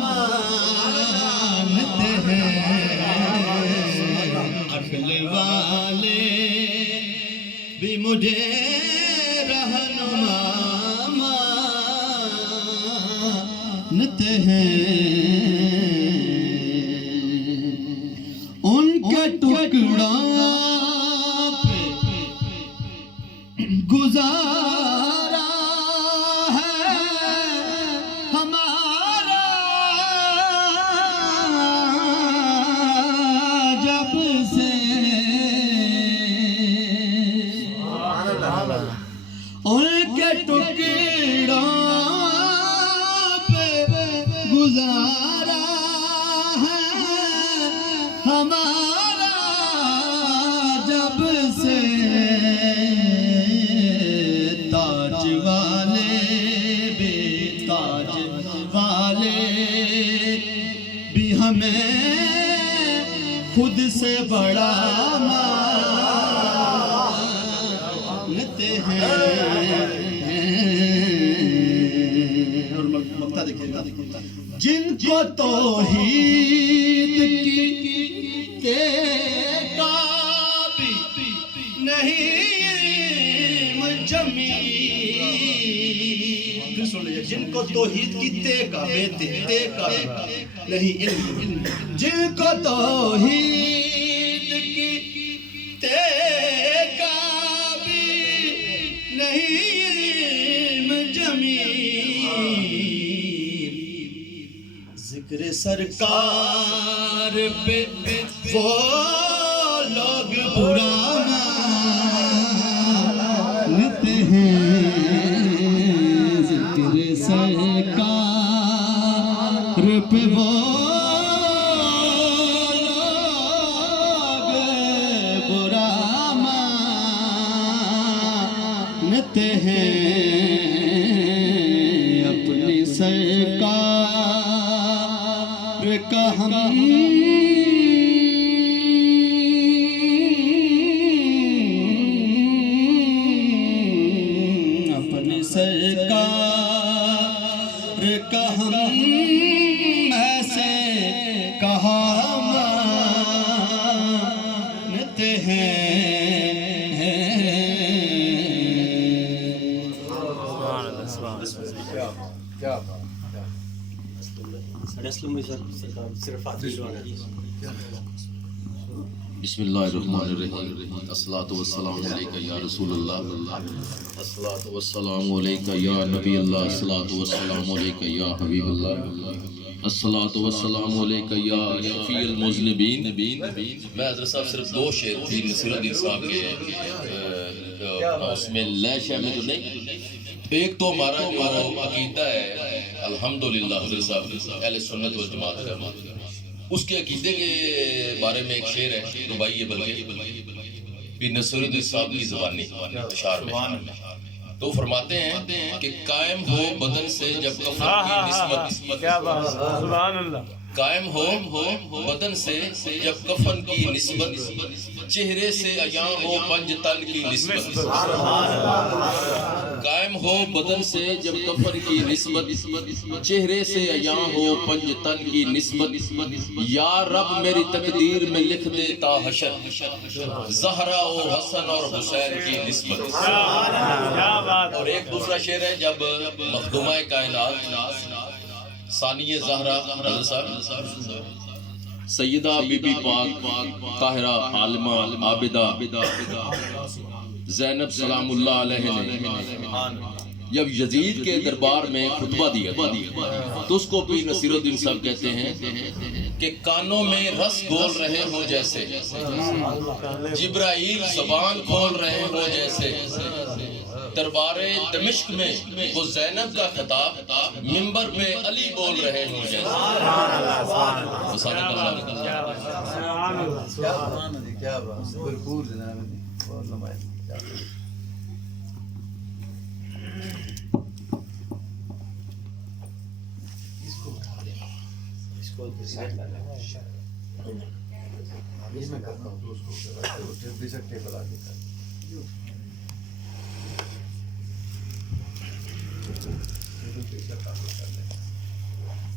مانتے ہیں، عقل والے بھی مجھے رہنما مانتے ہیں، ان کے ٹکڑوں پہ گزارا ہے ہمارا جب سے، ان کے ٹکڑوں پہ گزارا ہے ہمارا جب سے تاج والے بے تاج والے بھی ہمیں خود سے بڑا مانتے ہیں. اور مقطع دیکھیں گا جن کو توحید کی کا بھی نہیں جمی. پھر سن لیجیے جن کو توحید کی تے کا بے تے کا نہیں علم, جن کو توحید کی تے کا بھی نہیں علم جمی. ذکر سرکار پہ وہ لوگ برا مانتے ہیں. ذکر سرکار پہ وہ لوگ برا مانتے ہیں. اپنی سرکار کا ہم اپنی سرکار کا ہم ایسے کہا مانتے ہیں. بسم اللہ الرحمن الرحیم. الصلاۃ والسلام علیک یا رسول اللہ, الصلاۃ والسلام علیک یا نبی اللہ, الصلاۃ والسلام علیک یا حبیب اللہ, الصلاۃ والسلام علیک یا شفیع المذنبین. میں حضرت صاحب صرف دو شعر تھی نصیر الدین صاحب کے, اس میں لے شامل تو نہیں. ایک تو ہمارا جو عقیدہ ہے الحمدللہ حضرت صاحب اہل سنت والجماعت کا, اس کے عقیدے کے بارے میں ایک شعر ہے رباعی بلکہ نصیر الدین صاحب کی زبانی اشعار میں, تو فرماتے ہیں کہ قائم ہو بدن سے جب کفن کی نسبت, سبحان اللہ, قائم ہو بدن سے جب کفن کی نسبت, چہرے سے عیاں ہو پنج تن کی نسبت. قائم ہو بدن سے جب کفن کی نسبت, چہرے سے عیاں ہو پنج تن کی نسبت. یا رب میری تقدیر میں لکھ دے تا حشر, زہرا و حسن اور حسین کی نسبت. اور ایک دوسرا شعر ہے جب مخدومہ کائنات ثانی زہرا حضرت صاحب سیدہ بی بی پاک طاہرہ عالمہ عابدہ زینب سلام اللہ علیہ نے جب یزید کے دربار میں خطبہ دیا تو اس کو پیر نصیر الدین صاحب کہتے ہیں کہ کانوں میں رس گھول رہے ہو جیسے, جبرائیل زبان کھول رہے ہو جیسے, دربار دمشق میں وہ زینب کا خطاب منبر پہ علی بول رہے ہو جیسے. کیا بات, بھرپور جناب, بہت لمبا ہے. میں کرتا ہوں تو اس کو بے شک ٹیبل آ دیتا ہے.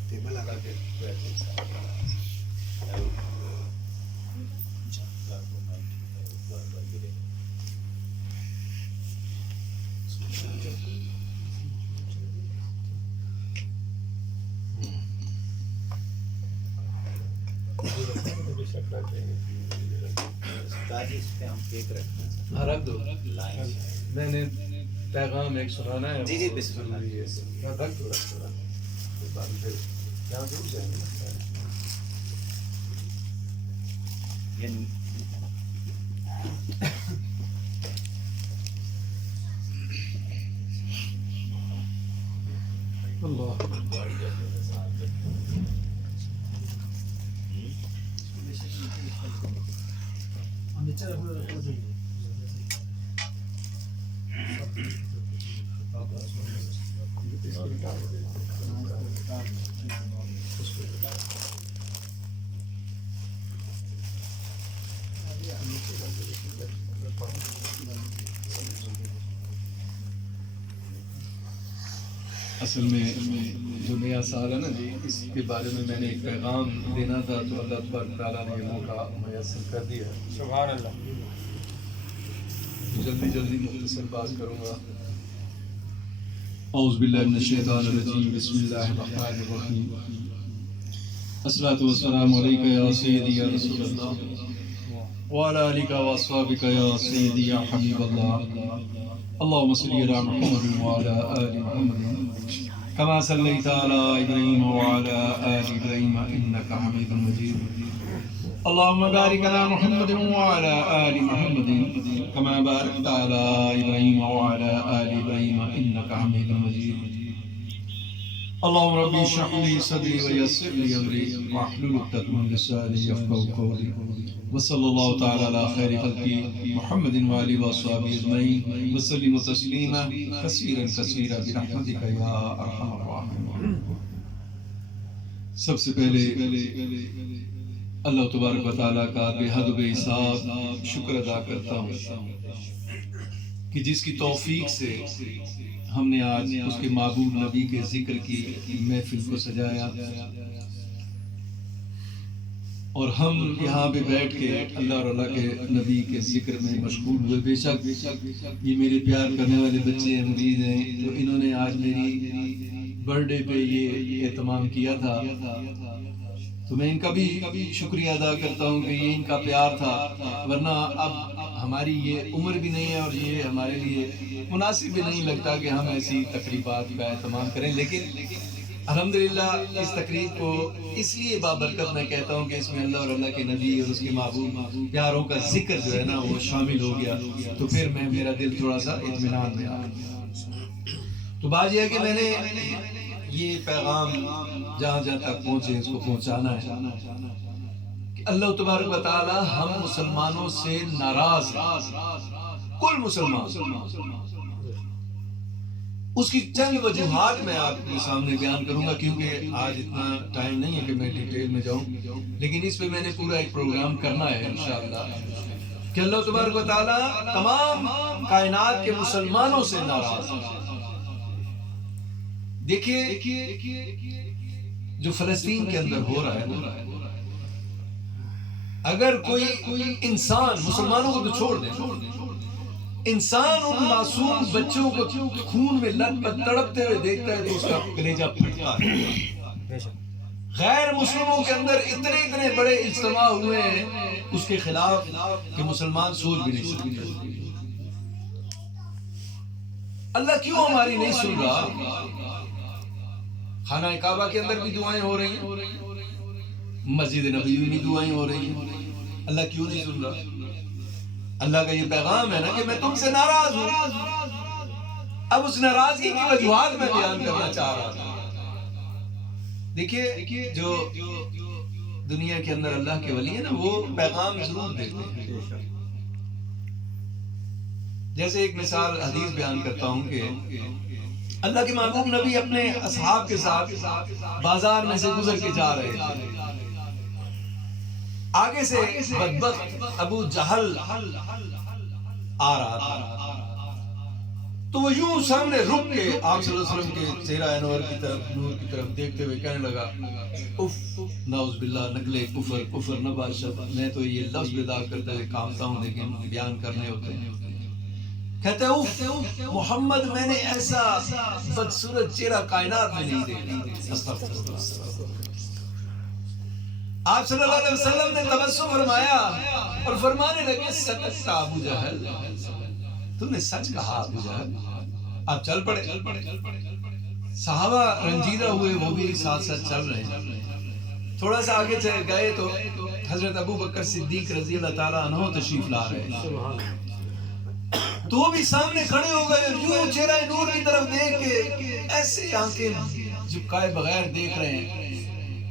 ٹیبل لگا کے رکھ دو. میں نے پیغام ایک سنانا ہے. جی جی بسم اللہ. رکھ دو بعد میں پھر یہاں سے اٹھ جائیں گے. اصل میں جو نیا سال ہے نا جی، اس کے بارے میں نے ایک پیغام دینا تھا، تو اللہ تبارک تعالیٰ نے یہ موقع میسر کر دیا. سبحان اللہ. جلدی مختصر بات کروں گا. اعوذ باللہ من الشیطان الرجیم، بسم اللہ الرحمن الرحیم. الصلاۃ والسلام علیک یا سیدی یا رسول اللہ وعلی آلک واصحابک یا سیدی یا حبیب اللہ. اللهم صل على محمد وعلى آل محمد كما صليت على إبراهيم وعلى آل إبراهيم إنك حميد مجيد. اللهم بارك على محمد وعلى آل محمد كما باركت على إبراهيم وعلى آل إبراهيم إنك حميد مجيد. اللهم ربي اشرح لي صدري ويسر لي أمري واحلل عقدة من لساني يفقهوا قولي. وصلى الله تعالى على خير خلقه محمد وآله وصحبه أجمعين وسلم تسليما كثيرا كثيرا برحمتك يا أرحم الراحمين. سب سے پہلے اللہ تبارک و تعالیٰ کا بے حد و بے حساب شکر ادا کرتا ہوں کہ جس کی توفیق سے ہم نے آج اس کے محبوب نبی کے ذکر کی محفل کو سجایا اور ہم یہاں پہ بیٹھ کے اللہ اور اللہ کے نبی کے ذکر میں مشغول ہوئے. بے شک یہ میرے پیار کرنے والے بچے ہیں، مرید ہیں، تو انہوں نے آج میری برتھ ڈے پہ یہ اہتمام کیا تھا، تو میں ان کا بھی شکریہ ادا کرتا ہوں کہ یہ ان کا پیار تھا، ورنہ اب ہماری یہ عمر بھی نہیں ہے اور یہ ہمارے لیے مناسب بھی نہیں لگتا کہ ہم ایسی تقریبات کا اہتمام کریں. لیکن الحمدللہ اس تقریب کو اس لیے بابرکت میں کہتا ہوں کہ اس میں اللہ اور اللہ کے نبی اور اس کے محبوب پیاروں کا ذکر جو ہے نا وہ شامل ہو گیا، تو پھر میرا دل تھوڑا سا اطمینان میں آ گیا. تو بات یہ ہے کہ میں نے یہ پیغام جہاں جہاں تک پہنچے اس کو پہنچانا ہے کہ اللہ تبارک و تعالی ہم مسلمانوں سے ناراض ہے، کل مسلمان. اس کی چند وجوہات میں آپ کے سامنے بیان کروں گا، کیونکہ آج اتنا ٹائم نہیں ہے کہ میں ڈیٹیل میں جاؤں، لیکن اس پہ میں نے پورا ایک پروگرام کرنا ہے انشاءاللہ کہ اللہ تبارک و تعالی تمام کائنات کے مسلمانوں سے ناراض ہے. دیکھیے جو فلسطین کے اندر ہو رہا ہے، اگر کوئی انسان، مسلمانوں کو تو چھوڑ دیں، انسان ان معصوم بچوں کو خون میں لت پت تڑپتے ہوئے دیکھتا ہے تو اس کا کلیجہ پھٹتا ہے. غیر مسلموں کے اندر اتنے بڑے اجتماع ہوئے ہیں اس کے خلاف کہ مسلمان سوچ بھی نہیں سکتے. اللہ کیوں ہماری نہیں سن رہا؟ خانہ کعبہ کے اندر بھی دعائیں ہو رہی ہیں، مسجد نبوی میں بھی دعائیں ہو رہی ہیں، اللہ کیوں نہیں سن رہا؟ اللہ کا یہ پیغام ہے نا کہ میں تم سے ناراض ہوں. اب اس ناراضگی کی وجوہات میں بیان کرنا چاہ رہا تھا. دیکھیے جو دنیا کے اندر اللہ کے ولی ہیں نا وہ پیغام ضرور دیتے ہیں. جیسے ایک مثال حدیث بیان کرتا ہوں کہ اللہ کے محبوب نبی اپنے اصحاب کے ساتھ بازار میں سے گزر کے جا رہے تھے. آگے سے بدبخت ابو جہل آ رہا تھا، تو وہ یوں سامنے رک کے آپ صلی اللہ علیہ وسلم کے چہرہ انور کی طرف، نور کی طرف دیکھتے ہوئے کہنے لگا، اف نعوذ باللہ، نقل کفر نہ بادشاہ، میں تو یہ لفظ ادا کرتے ہوئے کامتا ہوں لیکن بیان کرنے ہوتے ہیں. کہتے ہیں اف محمد، میں نے ایسا بدصورت چہرہ کائنات میں نہیں دیکھا. آپ صلی اللہ علیہ وسلم نے تبسم فرمایا اور فرمانے لگے، صدقت ابو جہل، تم نے سچ کہا ابو جہل. آپ چل پڑے. صحابہ رنجیدہ ہوئے، وہ بھی ساتھ ساتھ چل رہے ہیں. تھوڑا سا آگے چلے گئے تو حضرت ابو بکر صدیق رضی اللہ تعالیٰ عنہ تشریف لا رہے ہیں، تو وہ بھی سامنے کھڑے ہو گئے، یوں چہرہ نور کی طرف دیکھ کے ایسے آنکھیں جھکائے بغیر دیکھ رہے ہیں.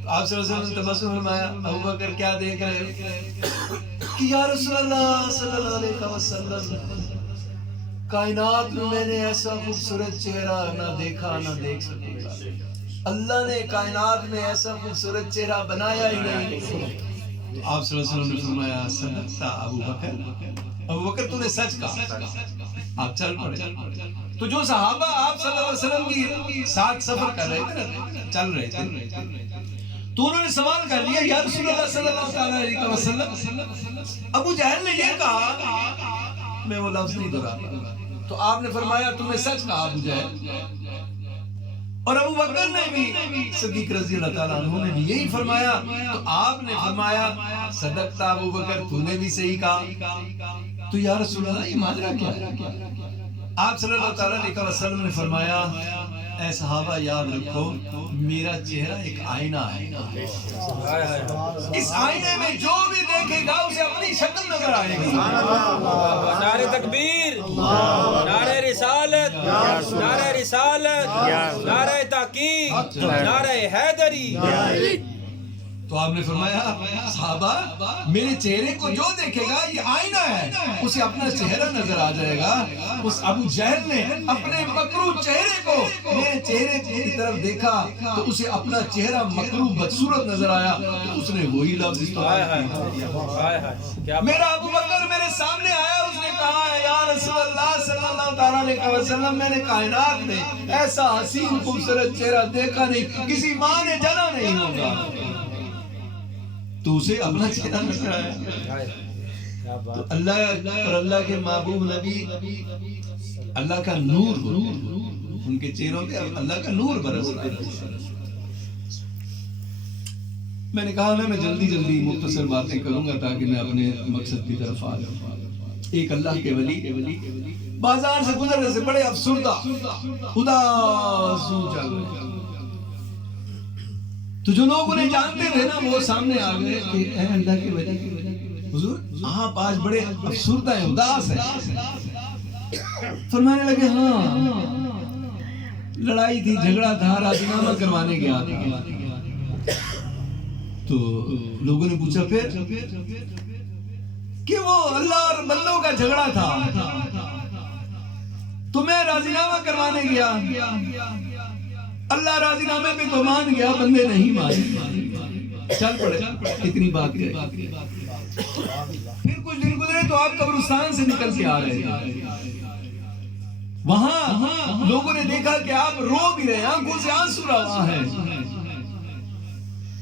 آپ صلی اللہ علیہ وسلم نے تبسم فرمایا. ابو بکر کیا دیکھ رہے ہو؟ کہ یا رسول اللہ صلی اللہ علیہ وسلم کائنات میں نے ایسا خوبصورت چہرہ نہ دیکھا نہ دیکھ سکوں گا. اللہ نے کائنات میں ایسا خوبصورت چہرہ بنایا ہی نہیں. تو آپ صلی اللہ علیہ وسلم نے فرمایا صدقتا ابو بکر. ابو بکر تو نے سچ کہا. آپ چل پڑے. تو جو صحابہ آپ صلی اللہ علیہ وسلم کی ساتھ سفر کر رہے تھے چل رہے تھے تو انہوں نے سوال کر لیا یا رسول اللہ صلی اللہ علیہ وسلم ابو جہل نے یہ کہا. میں وہ لفظ نہیں دہراتا. تو آپ نے فرمایا تم نے سچ کہا ابو جہل. اور ابو بکر نے بھی صدیق رضی اللہ تعالیٰ عنہ نے بھی یہی فرمایا. تو آپ نے فرمایا صدقتا ابو بکر تو نے بھی صحیح کہا. تو یا رسول اللہ یہ ماجرا کیا ہے؟ آپ صلی اللہ تعالیٰ علیہ وسلم نے فرمایا اے صحابہ یاد رکھو میرا چہرہ ایک آئینہ ہے. اس آئینے میں جو بھی دیکھے گا اسے اپنی شکل نظر آئے گی. نعرہ تکبیر، نعرہ رسالت، نعرہ رسالت، نعرہ تحقیق، نعرہ حیدری. تو آپ نے فرمایا صحابہ میرے چہرے کو جو دیکھے گا یہ آئینہ ہے اسے اپنا چہرہ نظر آ جائے گا. اس ابو جہل نے اپنے مکروہ چہرے کو میرے چہرے کی طرف دیکھا تو اسے اپنا چہرہ مکروہ بدصورت نظر آیا. تو اس نے وہی لفظ استعمال کیا. میرا ابو بکر میرے سامنے آیا. اس نے کہا یا رسول اللہ صلی اللہ تعالیٰ علیہ وسلم میں نے کائنات میں ایسا حسین خوبصورت چہرہ دیکھا نہیں. کسی ماں نے جنا نہیں ہوگا. تو اسے اپنا چہرہ نظر آیا. تو اللہ اور اللہ کے محبوب نبی اللہ کا نور ان کے چہروں پہ اللہ کا نور برس رہا ہے. میں نے کہا میں جلدی مختصر باتیں کروں گا تاکہ میں اپنے مقصد کی طرف آ جاؤں. ایک اللہ کے ولی بازار سے گزرنے سے بڑے افسردہ اداس چل رہے. تو جو لوگ انہیں جانتے تھے نا وہ سامنے آ گئے کہ اے اللہ کے ولی حضور آپ آج بڑے افسردہ ہیں اداس ہیں. فرمانے لگے ہاں لڑائی تھی جھگڑا تھا راضی نامہ کروانے گیا تھا. تو لوگوں نے پوچھا پھر کہ وہ اللہ اور بندوں کا جھگڑا تھا تو میں راضی نامہ کروانے گیا. اللہ راضی نامے پہ تو مان گیا بندے نہیں مانے. چل پڑے اتنی بات ہے. پھر کچھ دن گزرے تو آپ قبرستان سے نکل کے آ رہے تھے. وہاں لوگوں نے دیکھا کہ آپ رو بھی رہے ہیں. آنکھوں سے آنسو رہا ہے.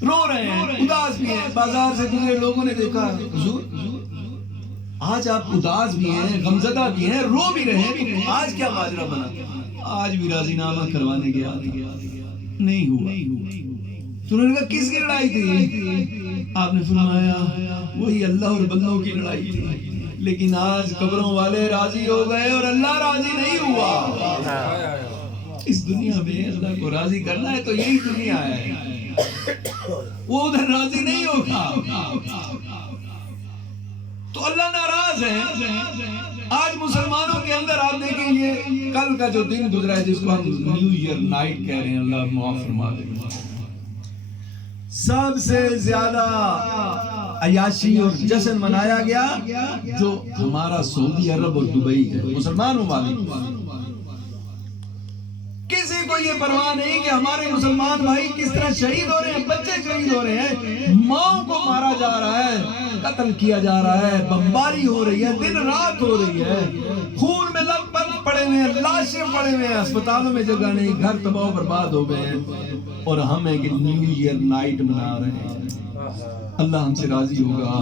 رو رہے ہیں اداس بھی ہیں. بازار سے گزرے لوگوں نے دیکھا حضور آج آپ اداس بھی ہیں غمزدہ بھی ہیں رو بھی رہے ہیں. آج کیا ماجرا بنا؟ آج بھی راضی نامہ کروانے گیا نہیں ہوا. تو انہوں نے کہا کس کی لڑائی تھی؟ آپ نے فرمایا وہی اللہ اور بندوں کی لڑائی تھی. لیکن آج قبروں والے راضی ہو گئے اور اللہ راضی نہیں ہوا. اس دنیا میں اللہ کو راضی کرنا ہے تو یہی دنیا ہے. وہ ادھر راضی نہیں ہوگا تو اللہ ناراض ہے. آج مسلمانوں کے اندر آپ دیکھیں یہ کل کا جو دن گزرا ہے جس کو ہم نیو ایئر نائٹ کہہ رہے ہیں اللہ معاف فرما دے. سب سے زیادہ عیاشی اور جشن منایا گیا جو ہمارا سعودی عرب اور دبئی ہے مسلمانوں والے. کسی کو یہ پرواہ نہیں کہ ہمارے مسلمان بھائی کس طرح شہید ہو رہے ہیں. بچے شہید ہو رہے ہیں. ماؤں کو مارا جا رہا ہے. قتل کیا جا رہا ہے. بمباری ہو رہی ہے. دن رات ہو رہی ہے. خون میں لت پت پڑے ہوئے ہیں. لاشیں پڑے ہوئے ہیں. اسپتالوں میں جگہ نہیں. گھر تباہ و برباد ہو گئے ہیں. اور ہم ایک نیو ایئر نائٹ منا رہے ہیں. اللہ ہم سے راضی ہوگا.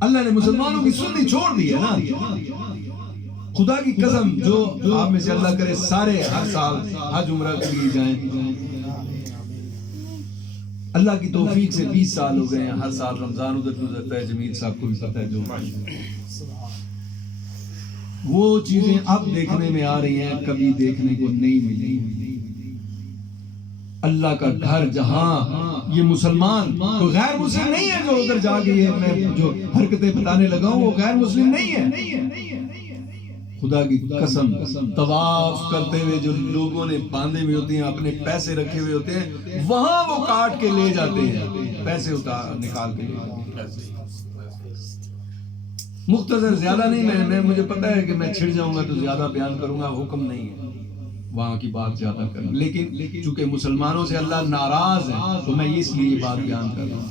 اللہ نے مسلمانوں کی سنی چھوڑ دی ہے نا. خدا کی قسم جو آپ میں سے اللہ کرے سارے ہر سال حج عمرہ کے لیے جائیں. اللہ کی توفیق سے 20 سال ہو گئے ہیں. ہر سال رمضان ادھر گزرتا ہے. جمیل صاحب کو بھی پتہ ہے جو وہ چیزیں اب دیکھنے میں آ رہی ہیں کبھی دیکھنے کو نہیں ملی. اللہ کا گھر جہاں یہ مسلمان کوئی غیر مسلم نہیں ہے جو ادھر جا کے یہ میں جو حرکتیں بتانے لگا ہوں وہ غیر مسلم نہیں ہے. خدا کی قسم طواف کرتے ہوئے جو لوگوں نے باندھے ہوئے ہوتے ہیں، اپنے پیسے رکھے ہوئے ہوتے ہیں، وہاں وہ کاٹ کے لے جاتے ہیں، پیسے نکال کے لے جاتے ہیں۔ مختصر زیادہ نہیں، میں مجھے پتا ہے کہ میں چھڑ جاؤں گا تو زیادہ بیان کروں گا، حکم نہیں ہے وہاں کی بات زیادہ کرنا، لیکن چونکہ مسلمانوں سے اللہ ناراض ہے تو میں اس لیے یہ بات بیان کر رہا ہوں۔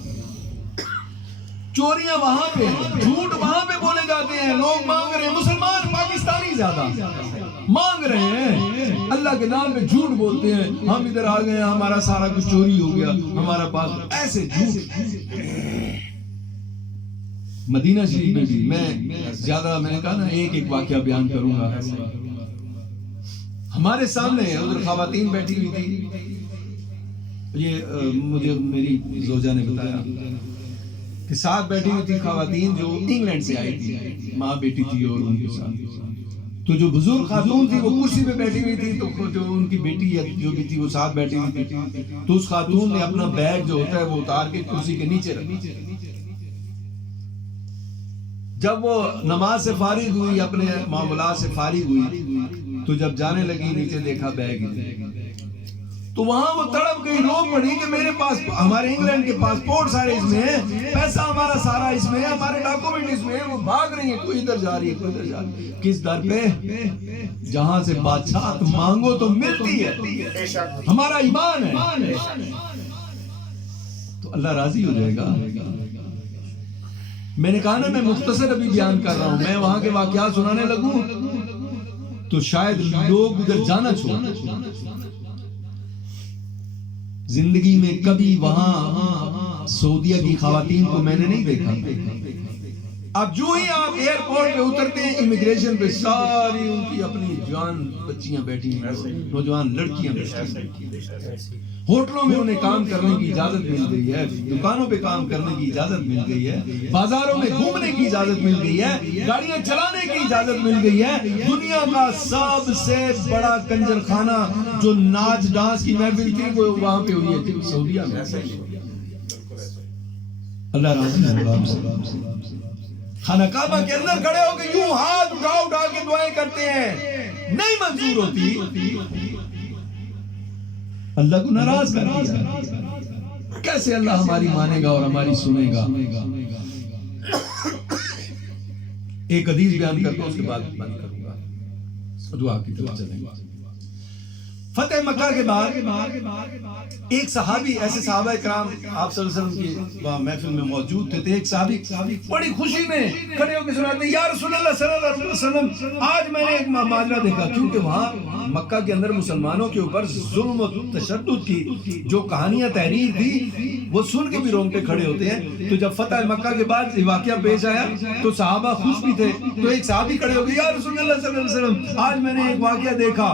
چوریاں وہاں پہ ہیں، جھوٹ وہاں پہ بولے جاتے ہیں، لوگ مانگ رہے ہیں، مسلمان پاکستانی زیادہ مانگ رہے ہیں، اللہ کے نام پہ جھوٹ بولتے ہیں، ہم ادھر آ گئے ہیں، ہمارا سارا کچھ چوری ہو گیا، ہمارا پاس ایسے جھوٹ۔ مدینہ شریف میں بھی میں زیادہ، میں نے کہا نا ایک واقعہ بیان کروں گا۔ ہمارے سامنے ادھر خواتین بیٹھی ہوئی تھی، یہ مجھے میری زوجہ نے بتایا کہ ساتھ بیٹھی ہوئی تھی خواتین جو انگلینڈ سے آئی تھی، ماں بیٹی تھی اور ان کے ساتھ، تو جو بزرگ خاتون تھی وہ کرسی پہ بیٹھی ہوئی تھی، تو جو ان کی بیٹی یا جو بھی تھی وہ ساتھ بیٹھی ہوئی تھی، تو اس خاتون نے اپنا بیگ جو ہوتا ہے وہ اتار کے کرسی کے نیچے رکھا۔ جب وہ نماز سے فارغ ہوئی، اپنے معاملات سے فارغ ہوئی، تو جب جانے لگی نیچے دیکھا بیگ، تو وہاں وہ تڑپ گئی، رو پڑی کہ میرے پاس، ہمارے انگلینڈ کے پاسپورٹ سارے اس میں ہیں، پیسہ ہمارا سارا اس میں ہے، ہمارے ڈاکومنٹ اس میں ہیں، وہ بھاگ رہی ہیں، کوئی ادھر جا رہی ہے، کوئی ادھر جا رہی ہے، کس در پہ؟ جہاں سے بادشاہت مانگو تو ملتی ہے، ہمارا ایمان ہے، تو اللہ راضی ہو جائے گا۔ میں نے کہا نا میں مختصر ابھی بیان کر رہا ہوں، میں وہاں کے واقعات سنانے لگوں تو شاید لوگ ادھر جانا چھوڑ۔ زندگی میں کبھی وہاں سعودیہ کی خواتین کو میں نے نہیں دیکھا۔ اب جو ہی آپ ایئرپورٹ پہ اترتے ہیں، امیگریشن پہ ساری ان کی اپنی جوان بچیاں بیٹھی ہیں، نوجوان لڑکیاں بیٹھی ہیں، ہوٹلوں میں انہیں کام کرنے کی اجازت مل گئی ہے، دکانوں پہ کام کرنے کی اجازت مل گئی ہے، بازاروں میں گھومنے کی اجازت مل گئی ہے، گاڑیاں چلانے کی اجازت مل گئی ہے۔ دنیا کا سب سے بڑا کنجر خانہ جو ناچ ڈانس کی محفل تھی وہ وہاں پہ ہوئی ہے سعودیہ میں۔ اللہ راضی ہے۔ خانہ کعبہ کے اندر کھڑے ہو کے یوں ہاتھ اٹھا کے دعائیں کرتے ہیں، نہیں منظور ہوتی، اللہ کو ناراض کر دیا، کیسے اللہ ہماری مانے گا اور ہماری سنے گا؟ ایک حدیث بیان کرتا ہوں، اس کے بعد بند کروں گا، دعا کی طرف چلیں گے۔ فتح مکہ کے بعد ایک صحابی، ایسے صحابہ کرام آپ صلی اللہ علیہ وسلم کی محفل میں موجود تھے، ایک صحابی بڑی خوشی میں کھڑے ہو کے سناتے ہیں، یا رسول اللہ صلی اللہ علیہ وسلم، آج میں نے ایک ماجرا دیکھا، کیونکہ وہاں مکہ کے اندر مسلمانوں کے اوپر ظلم و تشدد کی جو کہانیاں تحریر تھی وہ سن کے بھی رونگٹے کھڑے ہوتے ہیں۔ تو جب فتح مکہ کے بعد یہ واقعہ پیش آیا تو صحابہ خوش بھی تھے، تو ایک صحابی کھڑے ہو گئے، یا رسول اللہ صلی اللہ علیہ وسلم، آج میں نے ایک واقعہ دیکھا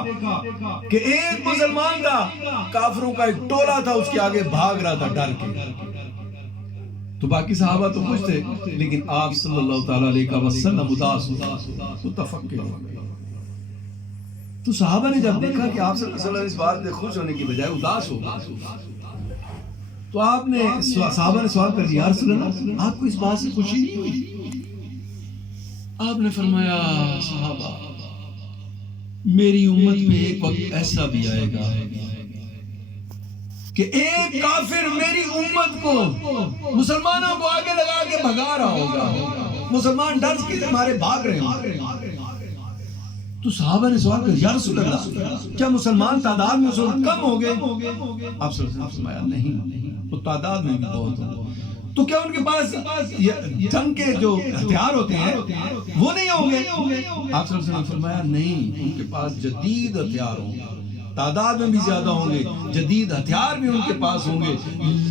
کہ ایک مسلمان تھا، کافروں کا ایک ٹولہ تھا اس کے آگے بھاگ رہا تھا ڈر کے۔ تو باقی صحابہ تو خوش تھے، لیکن آپ صلی اللہ تعالی علیہ وسلم اداس متفکر ہو گئے۔ تو صحابہ نے جب دیکھا کہ آپ صلی اللہ علیہ وسلم اس بات سے خوش ہونے کی بجائے اداس ہو گئے، تو آپ نے صحابہ نے سوال کر دیا، یا رسول اللہ آپ کو اس بات سے خوشی نہیں ہوئی؟ آپ نے فرمایا، صحابہ میری امت میں ایک وقت ایسا بھی آئے گا کہ ایک کافر میری امت کو، مسلمانوں کو آگے لگا کے بھگا رہا ہوگا، مسلمان ڈر کے مارے بھاگ رہے ہوں۔ تو صحابہ نے سوال کیا، یا رسول اللہ کیا مسلمان تعداد میں کم ہو گئے؟ آپ صلی اللہ علیہ وسلم نے فرمایا نہیں، تو تعداد میں بھی بہت ہو۔ تو کیا ان کے پاس جنگ کے جو ہتھیار ہوتے ہیں وہ نہیں ہوں گے؟ آپ صلی اللہ علیہ وسلم نے فرمایا نہیں، ان کے پاس جدید ہتھیار ہوں گے، تعداد میں بھی زیادہ ہوں گے، جدید ہتھیار بھی ان کے پاس ہوں گے،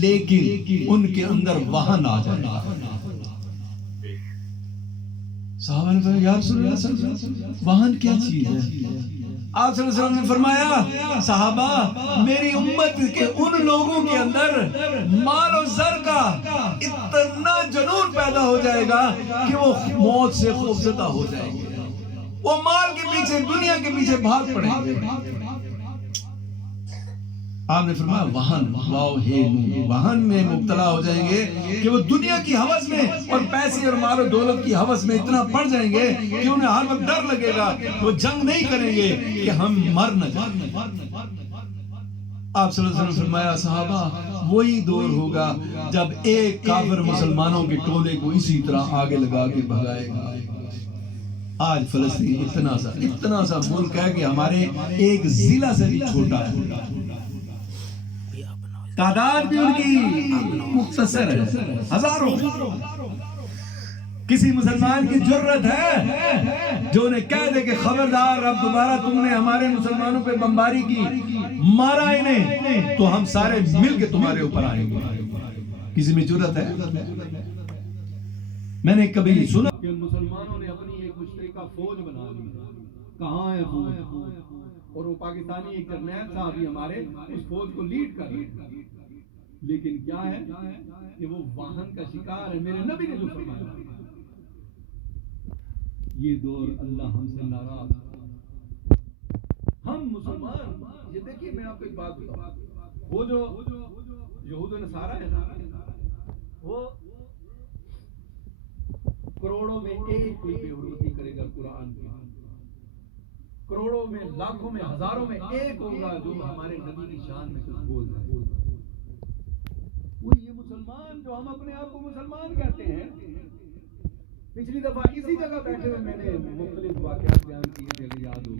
لیکن ان کے اندر وہن آ جائے گا۔ صحابہ نے فرمایا، یا رسول اللہ صلی اللہ علیہ وسلم وہن کیا چیز ہے؟ آپ صلی اللہ علیہ وسلم نے فرمایا، صحابہ میری امت کے ان لوگوں کے اندر مال و زر کا اتنا جنون پیدا ہو جائے گا کہ وہ موت سے خوفزدہ ہو جائیں گے، وہ مال کے پیچھے، دنیا کے پیچھے بھاگ پڑیں گے۔ آپ نے فرمایا وہن واو ہے نون، وہن میں مبتلا ہو جائیں گے کہ وہ دنیا کی ہوس میں اور پیسے اور مال و دولت کی ہوس میں اتنا پڑ جائیں گے کہ انہیں ہر وقت ڈر لگے گا، وہ جنگ نہیں کریں گے کہ ہم مر نہ جائیں۔ آپ صلی اللہ علیہ وسلم فرمایا صحابہ وہی دور ہوگا جب ایک کافر مسلمانوں کے ٹولے کو اسی طرح آگے لگا کے بھگائے گا۔ آج فلسطین اتنا سا ملک ہے کہ ہمارے ایک ضلع سے بھی چھوٹا ہے، تعداد بھی ان کی مختصر ہے، ہزاروں۔ کسی مسلمان کی جرت ہے جو انہیں کہہ دے کہ خبردار اب دوبارہ تم نے ہمارے مسلمانوں پہ بمباری کی، مارا انہیں، تو ہم سارے مل کے تمہارے اوپر آئیں گے؟ کسی میں جرت ہے؟ میں نے کبھی سنا کہ مسلمانوں نے اپنی ایک مشترکہ فوج بنا لی، کہاں ہے فوج؟ اور وہ پاکستانی ایک جرنیل صاحب ہی ہمارے اس فوج کو لیڈ کر رہے ہیں، لیکن کیا ہے کہ وہ واہن کا شکار ہے۔ میرے نبی نے جو فرمایا یہ دور اللہ ہم سے ناراض، ہم مسلمان، یہ دیکھیے میں آپ کو ایک بات بتاؤں، وہ جو یہود و نصارہ ہے نا، وہ کروڑوں میں ایک کوئی بے حرمتی کرے گا قرآن کی، کروڑوں میں لاکھوں میں ہزاروں میں ایک ہوگا جو ہمارے نبی کی شان میں کچھ بول رہا ہے۔ وہ یہ مسلمان جو ہم اپنے آپ کو مسلمان کہتے ہیں، پچھلی دفعہ اسی جگہ بیٹھے ہوئے میں نے مختلف واقعات بیان کیے، اگر یاد ہو،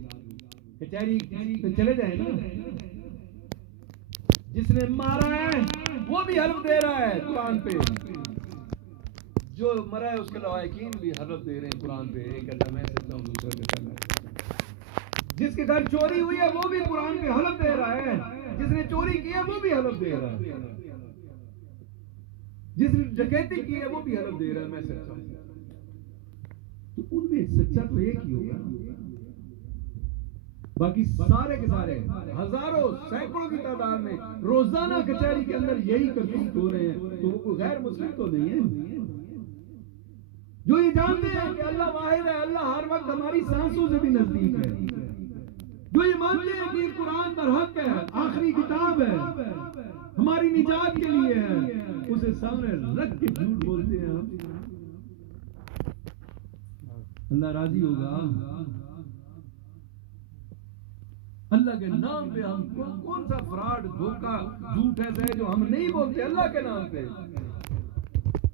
کچہری پہ چلے جائیں نا، جس نے مارا ہے وہ بھی حلف دے رہا ہے قرآن پہ، جو مرا ہے اس کے لواحقین بھی حلف دے رہے ہیں قرآن پہ، ایک کہتا میں سچا ہوں، دوسرا کہتا میں، جس کے گھر چوری ہوئی ہے وہ بھی قرآن پہ حلف دے رہا ہے، جس نے چوری کی ہے وہ بھی حلف دے رہا ہے، جس نے ڈکیتی کی ہے وہ بھی حلف دے رہا ہے میں سچا ہوں۔ تو ان میں سچا تو ایک ہی ہوگا، باقی سارے کے سارے ہزاروں سینکڑوں کی تعداد میں روزانہ کچہری کے اندر یہی کرتوت ہو رہے ہیں، تو وہ کوئی غیر مسلم تو نہیں ہے، جو یہ جانتے ہیں کہ اللہ واحد ہے، اللہ ہر وقت ہماری سانسوں سے بھی نزدیک ہے، جو یہ مانتے ہیں کہ قرآن پر حق ہے، آخری کتاب ہے، ہماری نجات کے لیے ہے، اسے سامنے رکھ کے جھوٹ بولتے ہیں ہم، اللہ راضی ہوگا؟ اللہ کے نام پہ ہم کون سا فراڈ دھوکہ جھوٹ ہے جو ہم نہیں بولتے اللہ کے نام پہ،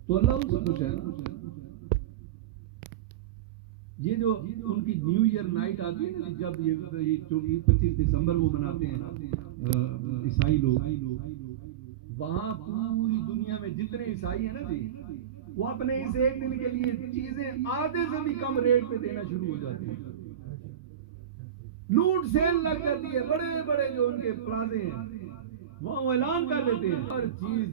تو اللہ ان سے خوش ہے۔ یہ جو ان کی نیو ایئر نائٹ آتی ہے نا، جب یہ 25 دسمبر وہ مناتے ہیں عیسائی لوگ، وہاں پوری دنیا میں جتنے عیسائی ہیں نا جی، وہ اپنے اس ایک دن کے لیے چیزیں آدھے سے بھی کم ریٹ پہ دینا شروع ہو جاتی ہیں، لوٹ سیل لگ جاتی ہے، بڑے بڑے جو ان کے پلازے ہیں وہاں وہ اعلان کر دیتے ہیں ہر چیز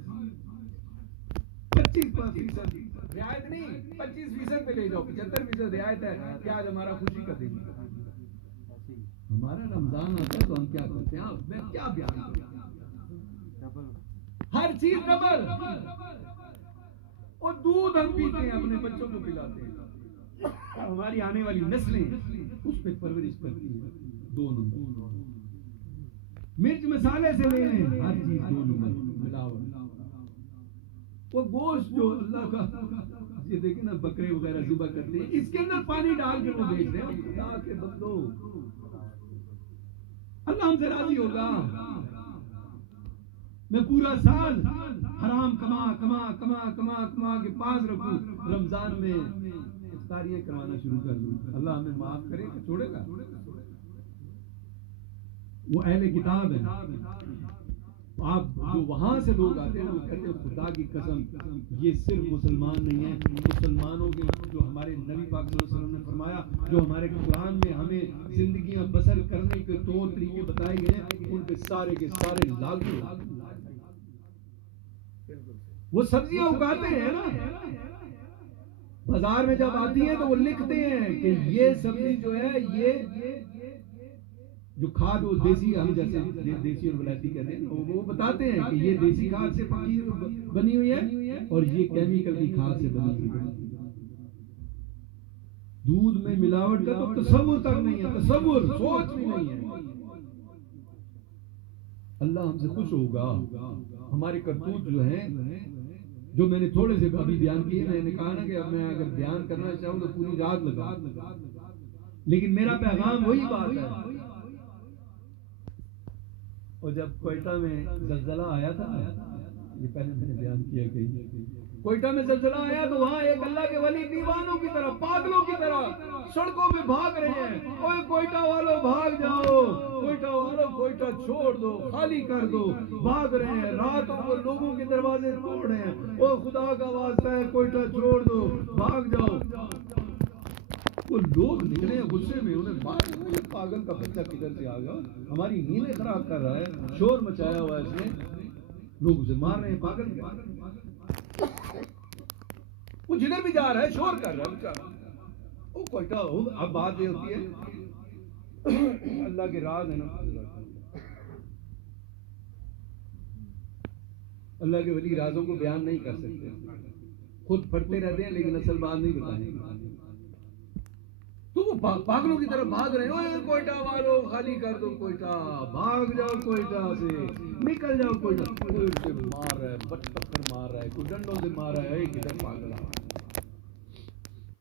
25% رعایت نہیں، 25% پہ لے جاؤ، 75% رعایت ہے کہ آج ہمارا خوشی کا دن ہے۔ ہمارا رمضان آتا ہے تو ہم کیا کرتے ہیں؟ میں کیا بیان کروں، ہر چیز ڈبل، اور دودھ ہم پیتے ہیں اپنے بچوں کو پلاتے ہیں، ہماری آنے والی نسلیں اس پہ پرورش کرتی ہیں، 2 نمبر، مرچ مسالے سے لے لیں، ہر چیز 2 نمبر ملاوٹ، وہ گوشت جو اللہ کا یہ دیکھیں نا بکرے وغیرہ ذبح کرتے ہیں، اس کے اندر پانی ڈال کے وہ بیچ رہے ہیں، خدا کے بندو اللہ ہم سے راضی ہوگا؟ میں پورا سال حرام کما کما کما کما کما کے پاس رکھوں، رمضان میں افطاریاں کروانا شروع کر دوں، اللہ ہمیں معاف کرے کہ چھوڑے گا؟ وہ اہل کتاب ہے، آپ جو وہاں سے لوگ آتے ہیں وہ کہتے ہیں خدا کی قسم یہ صرف مسلمان نہیں ہیں، مسلمانوں کے جو ہمارے نبی پاک صلی اللہ علیہ وسلم نے فرمایا، جو ہمارے قرآن میں ہمیں زندگیاں بسر کرنے کے طور طریقے بتائے گئے ہیں، ان پہ سارے کے سارے لاگو۔ وہ سبزیاں اگاتے ہیں نا، بازار میں جب آتی ہیں تو وہ لکھتے ہیں کہ یہ سبزی جو ہے یہ جو کھاد وہ دیسی، ہم جیسے دیسی اور ولایتی کہتے ہیں، وہ بتاتے ہیں کہ یہ دیسی کھاد سے پکی بنی ہوئی ہے اور یہ کیمیکل کی کھاد سے بنی ہوئی ہے۔ دودھ میں ملاوٹ کا تو تصور تک نہیں ہے، تصور سوچ بھی نہیں ہے۔ اللہ ہم سے خوش ہوگا. ہمارے کرتوت جو ہیں، جو میں نے تھوڑے سے ابھی بیان کیے، میں نے کہا نا کہ اب میں اگر بیان کرنا چاہوں تو پوری رات لگا، لیکن میرا پیغام وہی بات ہے. اور جب کوئٹہ میں زلزلہ آیا تھا، یہ پہلے میں نے بیان کیا کہ کوئٹہ میں زلزلہ آیا تو وہاں ایک اللہ کے ولی دیوانوں کی طرح، پاگلوں کی طرح سڑکوں پہ بھاگ رہے ہیں. اوے کوئٹہ والوں بھاگ جاؤ، کوئٹہ والوں کوئٹہ چھوڑ دو، خالی کر دو. بھاگ رہے ہیں، راتوں کو لوگوں کے دروازے توڑ رہے ہیں. او خدا کا واسطہ ہے، کوئٹہ چھوڑ دو، بھاگ جاؤ. وہ لوگ نکلے غصے میں، انہیں مار دیا. پاگل کا بچہ کدھر سے آ گیا، ہماری نیندیں خراب کر رہا ہے، شور مچایا ہوا ہے اس نے، لوگ اسے مار رہے ہیں. پاگل کیا، وہ جدھر بھی جا رہا ہے شور کر رہا ہے بیچارہ. وہ کوئٹہ ہو. اب بات یہ ہوتی ہے اللہ کے راز ہے نا، اللہ کے ولی رازوں کو بیان نہیں کر سکتے، خود پڑھتے رہتے ہیں لیکن اصل بات نہیں بتائیں گے. تو وہ پاگلوں کی طرف بھاگ رہے ہیں. کوئٹہ والوں خالی کر دو کوئٹہ، بھاگ جاؤ کوئٹہ سے، نکل جاؤ کوئٹہ. کوئی اسے مار رہا ہے، بٹ پتھر مار رہا ہے، کوئی ڈنڈوں سے مار رہا ہے. کدھر پاگل آ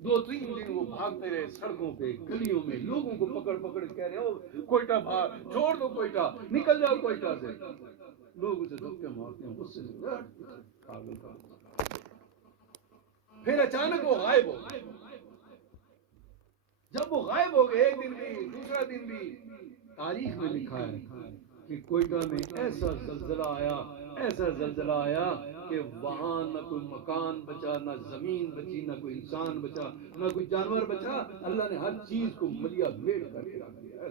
2-3 دن وہ بھاگتے رہے سڑکوں پہ، گلیوں میں، لوگوں کو پکڑ پکڑ کہہ رہے ہیں کوئٹہ بھاگ، چھوڑ دو کوئٹہ، نکل جاؤ کوئٹہ سے. لوگ اسے دھکے مارتے ہیں غصے سے. پاگل کا. پھر اچانک وہ غائب ہو گئے. جب وہ غائب ہو گئے، ایک دن بھی دوسرا دن بھی، تاریخ میں لکھا ہے کہ کوئٹہ میں ایسا زلزلہ آیا، ایسا زلزلہ آیا کہ وہاں نہ کوئی مکان بچا، نہ زمین بچی، نہ کوئی انسان بچا، نہ کوئی جانور بچا. اللہ نے ہر چیز کو ملیا بھیڑ کر کے رکھ دیا.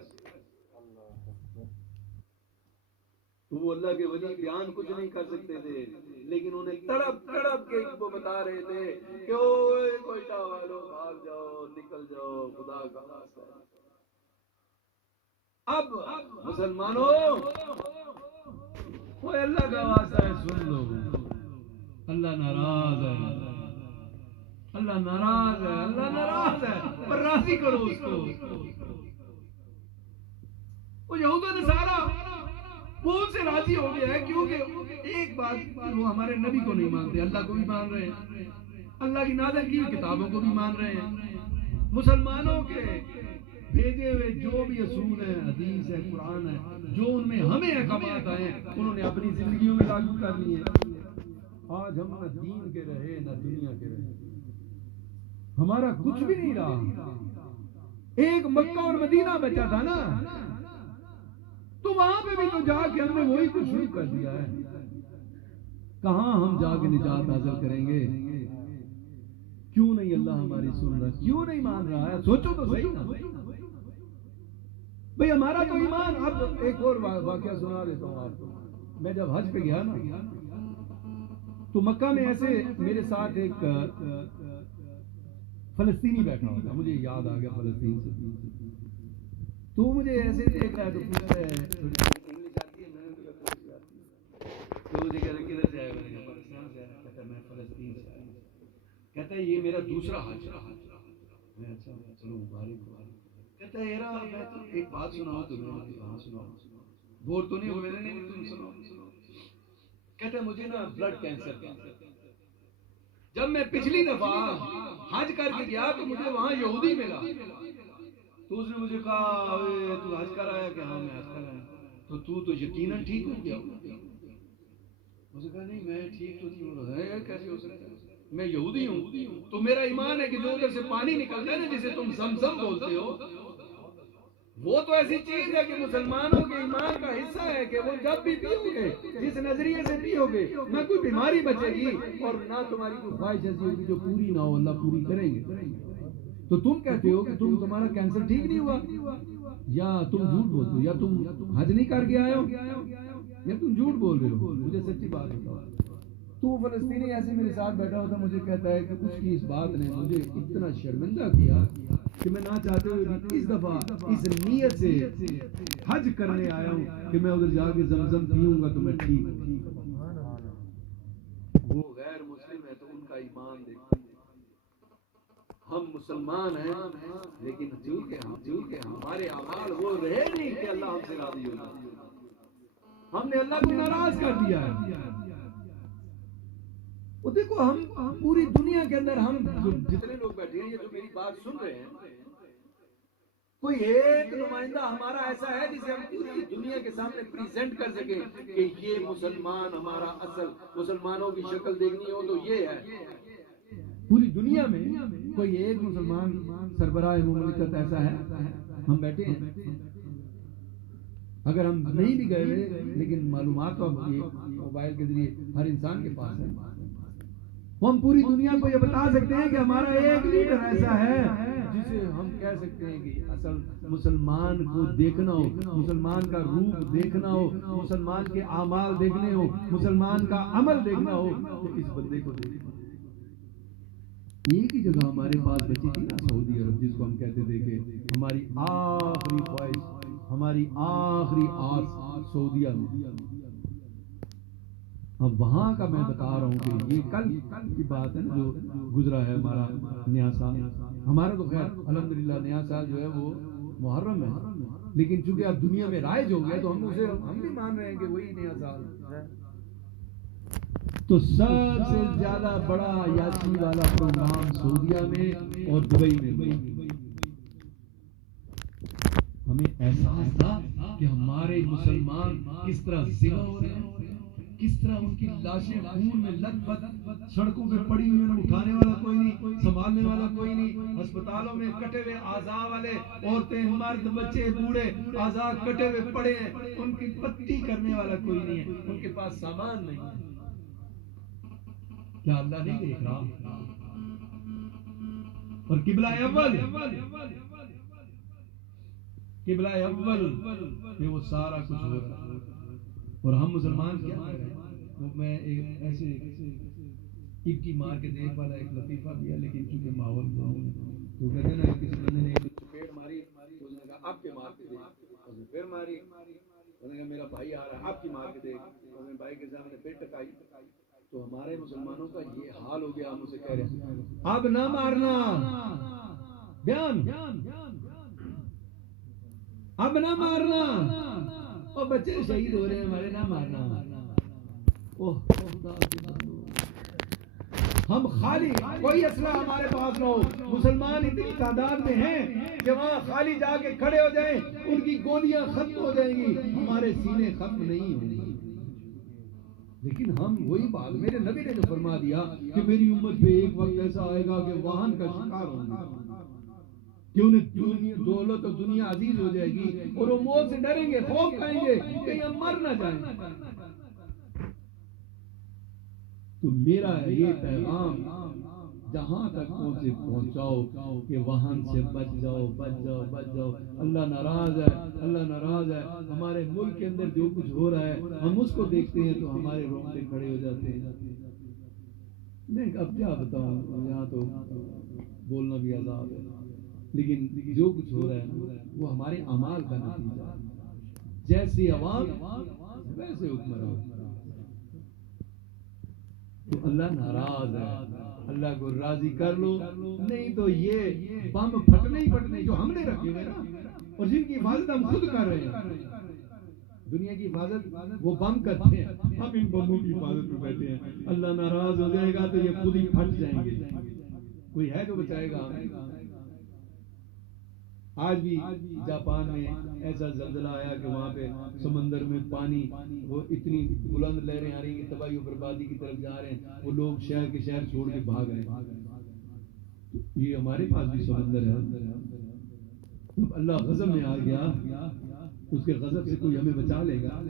تو وہ اللہ کے ولی بیان کچھ نہیں کر سکتے تھے، لیکن انہیں تڑپ تڑپ کے وہ بتا رہے تھے کہ اوے کوئٹہ والوں بھاگ جاؤ، نکل جاؤ، خدا کا واسطہ. اب مسلمانوں، وہ اللہ کا واسطہ ہے، سن لو. اللہ ناراض ہے، اللہ ناراض ہے، اللہ ناراض ہے، پر راضی کرو اس کو. وہ یہود و نصارا وہ ان سے راضی ہو گیا ہے، کیونکہ ایک بات، وہ ہمارے نبی کو نہیں مانتے، اللہ کو بھی مان رہے ہیں، اللہ کی نازل کی کتابوں کو بھی مان رہے ہیں. مسلمانوں کے بھیجے ہوئے جو بھی اصول ہیں، حدیث ہے، قرآن ہے، جو ان میں ہمیں احکامات آئے ہیں، انہوں نے اپنی زندگیوں میں لاگو کر لیے. آج ہم نہ دین کے رہے نہ دنیا کے رہے، ہمارا کچھ بھی نہیں رہا. ایک مکہ اور مدینہ بچا تھا نا، تو وہاں پہ بھی تو جا کے ہم نے وہی کچھ شروع کر دیا ہے. کہاں ہم جا کے نجات حاصل کریں گے؟ کیوں نہیں اللہ ہماری سن رہا، کیوں نہیں مان رہا ہے؟ سوچو تو صحیح نا بھئی. ہمارا تو ایمان. اب ایک اور واقعہ سنا دیتا ہوں آپ کو. میں جب حج پہ گیا نا، تو مکہ میں ایسے میرے ساتھ ایک فلسطینی بیٹھا ہوتا، مجھے یاد آ گیا فلسطین سے. تو مجھے ایسے دیکھ رہا ہے تو پوچھتا ہے انگلش آتی ہے، میں نے کہا آتی ہے. تو مجھے کہتا ہے کدھر سے آئے؟ میں نے کہا پاکستان سے آیا. کہتا ہے میں فلسطین سے آیا. کہتا ہے یہ میرا دوسرا حج ہے. میں اچھا چلو مبارک. کہتا ہے یار میں تو ایک بات سناؤں تمہیں. کہاں سناؤ؟ بور تو نہیں ہوئے؟ نہیں تم سناؤ. کہتا ہے مجھے نا بلڈ کینسر تھا. جب میں پچھلی دفعہ حج کر کے گیا تو مجھے وہاں یہودی ملا. تو اس نے مجھے کہا تو حج کر آیا؟ کہ ہاں میں حج کر آیا. تو یقیناً ٹھیک ہو گیا. مجھے کہا نہیں میں ٹھیک تو نہیں ہو رہا. کیسے ہو سکتا ہے؟ میں یہودی ہوں. تو میرا ایمان ہے کہ جو ادھر سے پانی نکلتا ہے نا، جسے تم زمزم بولتے ہو، وہ تو ایسی چیز ہے کہ مسلمانوں کے ایمان کا حصہ ہے کہ وہ جب بھی پیو گے، جس نظریے سے پیو گے، نہ کوئی بیماری بچے گی اور نہ تمہاری کوئی خواہش ایسی ہوگی جو پوری نہ ہو. اللہ پوری کریں گے. تو تم کہتے ہو کہ تمہارا کینسر ٹھیک نہیں ہوا، یا تم جھوٹ بولتے ہو، یا تم حج نہیں کر کے آئے ہو، یا تم جھوٹ بول رہے ہو. مجھے سچی بات بتاؤ. تو وہ فلسطینی ایسے میرے ساتھ بیٹھا ہوتا، مجھے کہتا ہے کہ اس کی اس بات نے مجھے اتنا شرمندہ کیا کہ میں نہ چاہتے ہوئے بھی اس دفعہ اس نیت سے حج کرنے آیا ہوں کہ میں ادھر جا کے زمزم پیوں گا تو میں ٹھیک ہوں. وہ غیر مسلم ہے تو ان کا ایمان دیکھتے. ہم مسلمان ہیں لیکن چونکہ ہمارے اعمال وہ رہے نہیں کہ اللہ ہم سے راضی ہوگا. ہم نے اللہ کو ناراض کر دیا ہے. وہ دیکھو ہم پوری دنیا کے اندر ہم جتنے لوگ بیٹھے ہیں یہ جو میری بات سن رہے ہیں کوئی ایک نمائندہ ہمارا ایسا ہے جسے ہم پوری دنیا کے سامنے پریزنٹ کر سکیں کہ یہ مسلمان ہمارا اصل مسلمانوں کی شکل دیکھنی ہو تو یہ ہے. پوری دنیا میں کوئی ایک مسلمان سربراہ مملکت ایسا ہے؟ ہم بیٹھے ہیں. اگر ہم نہیں بھی گئے ہوئے لیکن معلومات تو موبائل کے ذریعے ہر انسان کے پاس ہے. ہم پوری دنیا کو یہ بتا سکتے ہیں کہ ہمارا ایک لیڈر ایسا ہے جسے ہم کہہ سکتے ہیں کہ اصل مسلمان کو دیکھنا ہو, مسلمان کا روپ دیکھنا ہو, مسلمان کے اعمال دیکھنے ہو, مسلمان کا عمل دیکھنا ہو تو اس بندے کو دیکھنا. ایک ہی جگہ ہمارے پاس بچی تھی نا سعودی عرب, جس کو ہم کہتے تھے کہ ہماری آخری خواہش, ہماری آخری آس سعودیہ میں. اب وہاں کا میں بتا رہا ہوں کہ یہ کل کی بات ہے نا جو گزرا ہے ہمارا نیا سال. ہمارا تو خیر الحمدللہ نیا سال جو ہے وہ محرم ہے, لیکن چونکہ اب دنیا میں رائج ہو گیا تو ہم بھی مان رہے ہیں کہ وہی نیا سال ہے. تو سب سے زیادہ بڑا یاسی والا پروگرام سعودیہ میں اور دبئی میں ہمیں احساس تھا کہ ہمارے مسلمان کس طرح ذبح ہو رہے ہیں, کس طرح ان کی لاشیں خون میں لت پت سڑکوں پہ پڑی ہوئی ہیں, اٹھانے والا کوئی نہیں, سنبھالنے والا کوئی نہیں, ہسپتالوں میں کٹے ہوئے اعضاء والے عورتیں مرد بچے بوڑھے اعضاء کٹے ہوئے پڑے ہیں, ان کی پٹی کرنے والا کوئی نہیں ہے, ان کے پاس سامان نہیں ہے. کیا اللہ نہیں دیکھ رہا؟ اور قبلہ اول قبلہ اول میں وہ سارا کچھ ہو رہا ہے اور ہم مسلمان کیا کر رہے ہیں؟ وہ میں ایک ایسے ایک کی مار کے دیکھ والا ایک لطیفہ بھی ہے, لیکن چونکہ ماحول تو کہتے ہیں نا کسی بندے نے ایک چپیڑ ماری, اس نے کہا آپ کے مار کے دیکھ, اس نے پھر ماری, اس نے کہا میرا بھائی آ رہا ہے آپ کی مار کے دیکھ, اس نے بھائی کے سامنے پھر ٹکائی. تو ہمارے مسلمانوں کا یہ حال ہو گیا, ہم اسے کہہ رہے ہیں اب نہ مارنا, بیان اب نہ مارنا, اور بچے شہید ہو رہے ہیں ہمارے, نہ مارنا. ہم خالی کوئی اسلحہ ہمارے پاس نہ ہو, مسلمان اتنی تعداد میں ہیں کہ وہاں خالی جا کے کھڑے ہو جائیں, ان کی گولیاں ختم ہو جائیں گی, ہمارے سینے ختم نہیں ہوں گے. لیکن ہم وہی بات, میرے نبی نے جو فرما دیا کہ میری امت پہ ایک وقت ایسا آئے گا کہ واہن کا شکار ہوں گے, کہ انہیں دولت اور دنیا عزیز ہو جائے گی اور وہ موت سے ڈریں گے, خوف کھائیں گے کہ ہم مر نہ جائیں. تو میرا یہ پیغام جہاں تک پہنچے پہنچاؤ کہ واہن سے بچ جاؤ, بچ جاؤ, بچ جاؤ. اللہ ناراض ہے, اللہ ناراض ہے. ہمارے ملک کے اندر جو کچھ ہو رہا ہے ہم اس کو دیکھتے ہیں تو ہمارے رونگٹے کھڑے ہو جاتے ہیں. میں اب کیا بتاؤں, یہاں تو بولنا بھی عذاب ہے, لیکن جو کچھ ہو رہا ہے وہ ہمارے اعمال کا نتیجہ ہے. جیسے عوام ویسے حکمران. تو اللہ ناراض ہے, اللہ کو راضی کر لو, نہیں تو یہ بم پھٹنے ہی پھٹنے جو ہم نے رکھے ہوئے نا, اور جن کی حفاظت ہم خود کر رہے ہیں. دنیا کی حفاظت وہ بم کرتے ہیں, ہم ان بموں کی حفاظت میں بیٹھے ہیں. اللہ ناراض ہو جائے گا تو یہ خود ہی پھٹ جائیں گے. کوئی ہے جو بچائے گا ہمیں؟ آج بھی جاپان میں ایسا زلزلہ آیا کہ وہاں پہ سمندر میں پانی, وہ اتنی بلند لہریں آ رہی ہیں کہ تباہی و بربادی کی طرف جا رہے ہیں, وہ لوگ شہر کے شہر چھوڑ کے بھاگ رہے ہیں. یہ ہمارے پاس بھی سمندر ہے. جب اللہ غضب میں آ گیا, اس کے غضب سے کوئی ہمیں بچا لے گا؟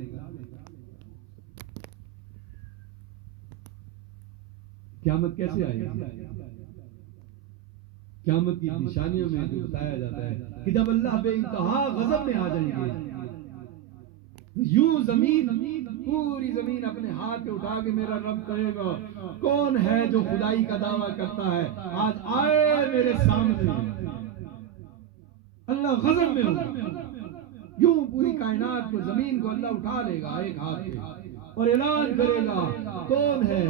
قیامت کیسے آئے گی؟ قیامت کی نشانیوں میں جو بتایا جاتا ہے کہ جب اللہ بے انتہا غضب میں آ جائیں گے, یوں زمین پوری زمین اپنے ہاتھ پہ اٹھا کے میرا رب کہے گا کون ہے جو خدائی کا دعویٰ کرتا ہے, آج آئے میرے سامنے. اللہ غضب میں ہو, یوں پوری کائنات کو, زمین کو اللہ اٹھا لے گا ایک ہاتھ پہ اور اعلان کرے گا کون ہے,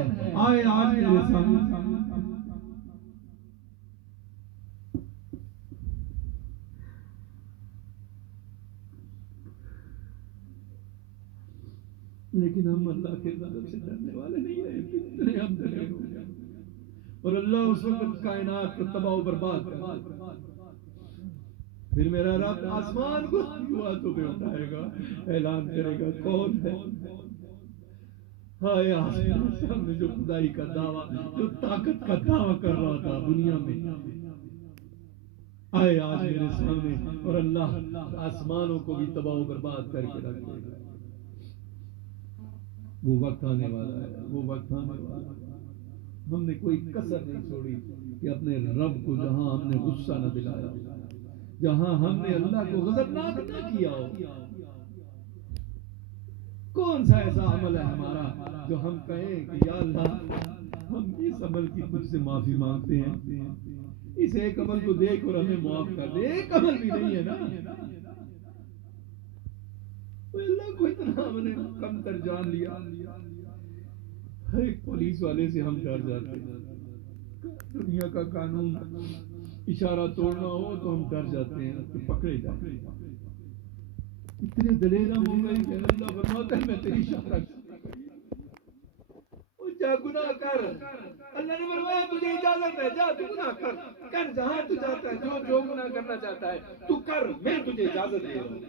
آئے آج میرے سامنے. لیکن ہم اللہ کے غضب سے ڈرنے والے نہیں رہے، اتنے ہم ڈرے ہو گئے۔ اور اللہ اس وقت کائنات کو تباہ و برباد کر، پھر میرا رب آسمان کو ہاتھوں پہ اٹھائے گا، اعلان کرے گا کون ہے؟ ہائے آسمان سامنے جو خدائی کا دعویٰ، جو طاقت کا دعویٰ کر رہا تھا دنیا میں، آئے آج میرے سامنے، اور اللہ آسمانوں کو بھی تباہ و برباد کر کے رکھ دے گا۔ وہ وقت آنے والا ہے، وہ وقت آنے والا ہے۔ ہم نے کوئی کسر نہیں چھوڑی کہ اپنے رب کو جہاں ہم نے غصہ نہ دلایا ہو، جہاں ہم نے اللہ کو غضبناک نہ کیا ہو۔ کون سا ایسا عمل ہے ہمارا جو ہم کہیں کہ یا اللہ ہم اس عمل کی تجھ سے معافی مانگتے ہیں، اس ایک عمل کو دیکھ اور ہمیں معاف کر دے۔ ایک عمل بھی نہیں ہے نا، اللہ کو اتنا ہم نے کم تر جان لیا۔ ایک پولیس والے سے ہم ڈر جاتے ہیں، دنیا کا قانون اشارہ توڑنا ہو تو ہم ڈر جاتے ہیں کہ پکڑے جائیں۔ اتنے دلیر ہم ہو گئے کہ اللہ فرماتا ہے میں تیری اشارہ جا گناہ کر۔ اللہ نے فرمایا تجھے اجازت ہے، جا تو گناہ کر جہاں تو چاہتا ہے، جو گناہ کرنا چاہتا ہے تو کر، میں تجھے اجازت دے رہا ہوں،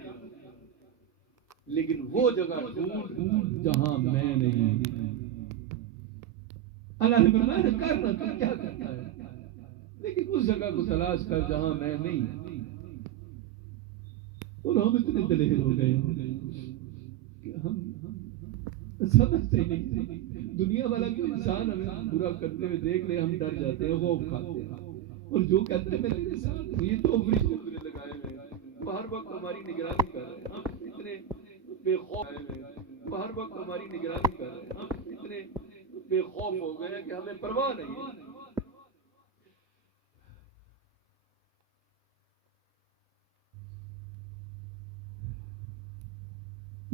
لیکن وہ جگہ ڈھونڈ جہاں میں نہیں۔ اللہ نے فرمایا کرنا، تو کیا کرتا ہے، لیکن اس جگہ کو تلاش کر جہاں میں نہیں۔ اور ہم اتنے دلیر ہو گئے کہ ہم سمجھتے نہیں، دنیا والا بھی انسان ہمیں برا کرتے ہوئے دیکھ لے ہم ڈر جاتے ہیں، خوف کھاتے ہیں، اور جو کہتے ہیں میرے ساتھ یہ تو اوپری ٹوکرے لگائے ہوئے ہیں، وہ ہر وقت ہماری نگرانی کر رہے ہیں، ہم اتنے بے خوف ہیں، وہ ہر وقت ہماری نگرانی کر رہے ہیں، ہم اتنے بے خوف ہو گئے کہ ہمیں پرواہ نہیں ہے۔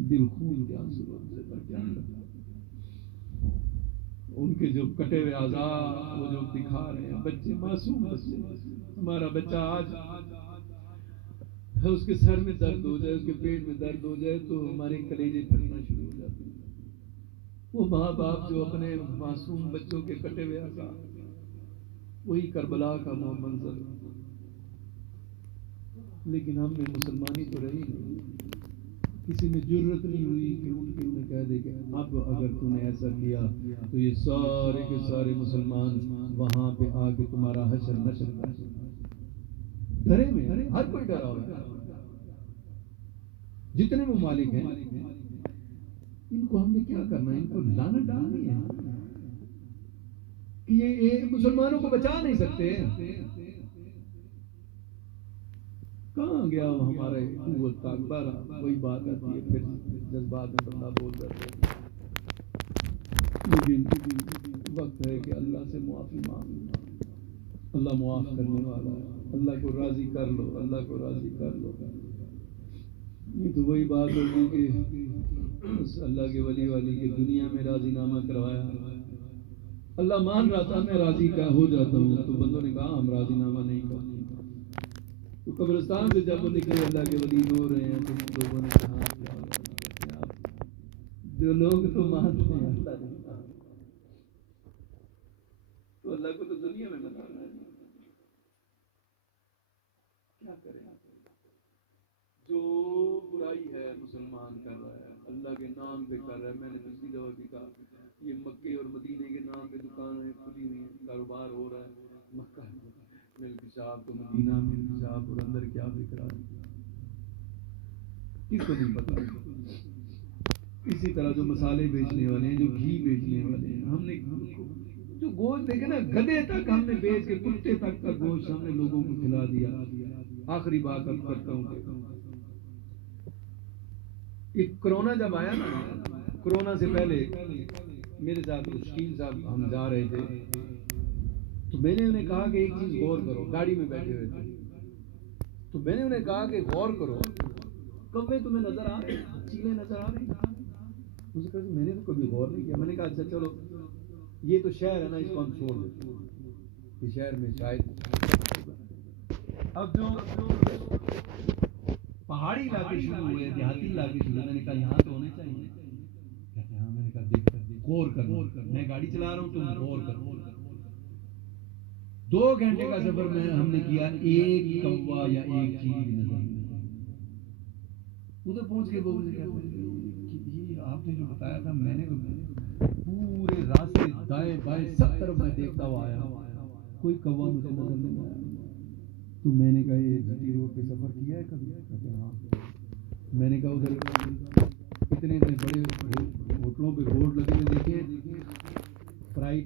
دل خون کے آنسو سے بھر جاتا ہے، ان کے جو کٹے ہوئے اعضاء وہ جو دکھا رہے ہیں، بچے معصوم بچے، ہمارا بچہ آج اس کے سر میں درد ہو جائے، اس کے پیٹ میں درد ہو جائے تو ہمارے کلیجے پھٹنا شروع ہو جاتے ہیں۔ وہ ماں باپ جو اپنے معصوم بچوں کے کٹے ہوئے اعضاء، وہی کربلا کا منظر۔ لیکن ہم نے مسلمانی تو رہی نہیں، کسی میں جرت نہیں ہوئی کہ اٹھ کے انہیں کہہ دے کہ اب اگر تم نے ایسا کیا تو یہ سارے کے سارے مسلمان وہاں پہ آ کے تمہارا حشر نشر کر دیں۔ ڈرے میں ہر کوئی ڈرا ہوا ہے، جتنے ممالک ہیں ان کو ہم نے کیا کرنا ہے، ان کو لعنت ڈالنی ہے کہ یہ مسلمانوں کو بچا نہیں سکتے۔ کہاں گیا وہ ہمارے قوت کا اکبر، وہی بات آتی ہے پھر جذبات میں بندہ بول جاتا ہے۔ لیکن وقت ہے کہ اللہ سے معافی مانگو، اللہ معاف کرنے والا ہے، اللہ کو راضی کر لو، اللہ کو راضی کر لو۔ یہ تو وہی بات ہوگی کہ اس اللہ کے ولی والی کے دنیا میں راضی نامہ کروایا، اللہ مان رہا تھا میں راضی کا ہو جاتا ہوں، تو بندوں نے کہا ہم راضی نامہ نہیں کرتے۔ تو قبرستان سے جب نکلے اللہ کے ولی رو رہے ہیں تو لوگوں نے کہا جو لوگ تو مانتے ہیں اللہ نے کہا تو اللہ کو تو دنیا میں منانا ہے، کیا کریں؟ جو برائی ہے مسلمان کر رہا ہے، اللہ کے نام پہ کر رہا ہے۔ میں نے پچھلی دفعہ بھی کہا یہ مکے اور مدینے کے نام پہ دکانیں کھلی ہوئی ہیں، کاروبار ہو رہا ہے، مکہ ملک صاحب تو مدینہ ملک صاحب اور اندر کیا بک رہا ہے کس کو نہیں پتا۔ اسی طرح جو مسالے بیچنے والے ہیں، جو گھی بیچنے والے ہیں، ہم نے جو گوشت دیکھے نا گدھے تک ہم نے بیچ کے، کتے تک کا گوشت ہم نے لوگوں کو کھلا دیا۔ آخری بات اب کرتا ہوں کہ کرونا جب آیا نا، کرونا سے پہلے میرے ساتھ شکیل صاحب ہم جا رہے تھے تو میں نے انہیں کہا کہ ایک چیز غور کرو، گاڑی میں بیٹھے ہوئے تھے تو میں نے انہیں کہا کہ غور کرو، کوے تمہیں نظر آ رہے ہیں، چیلیں نظر آ رہی ہیں؟ مجھے کہا کہ میں نے تو کبھی غور نہیں کیا۔ میں نے کہا اچھا چلو یہ تو شہر ہے نا، اس کو ہم چھوڑ دیتے ہیں کہ شہر میں شاید۔ اب جو پہاڑی علاقے شروع ہوئے، دیہاتی علاقے شروع ہوئے، میں نے کہا یہاں تو ہونے چاہیے، غور کرنا، میں گاڑی چلا رہا ہوں تم غور کرنا۔ 2 گھنٹے کا سفر میں ہم نے کیا، ایک کوا یا ایک چیل بھی نظر نہیں۔ ادھر پہنچ کے وہ مجھے کہتے ہیں یہ آپ نے جو بتایا تھا، میں نے پورے راستے دائیں بائیں سب طرف میں دیکھتا ہوا آیا، کوئی کوا مجھے نظر نہیں آیا۔ تو میں نے کہا یہ جی روڈ پہ سفر کیا ہے کبھی؟ کہتے ہیں ہاں۔ میں نے کہا ادھر اتنے بڑے ہوٹلوں پہ بورڈ لگے ہوئے دیکھے، فرائی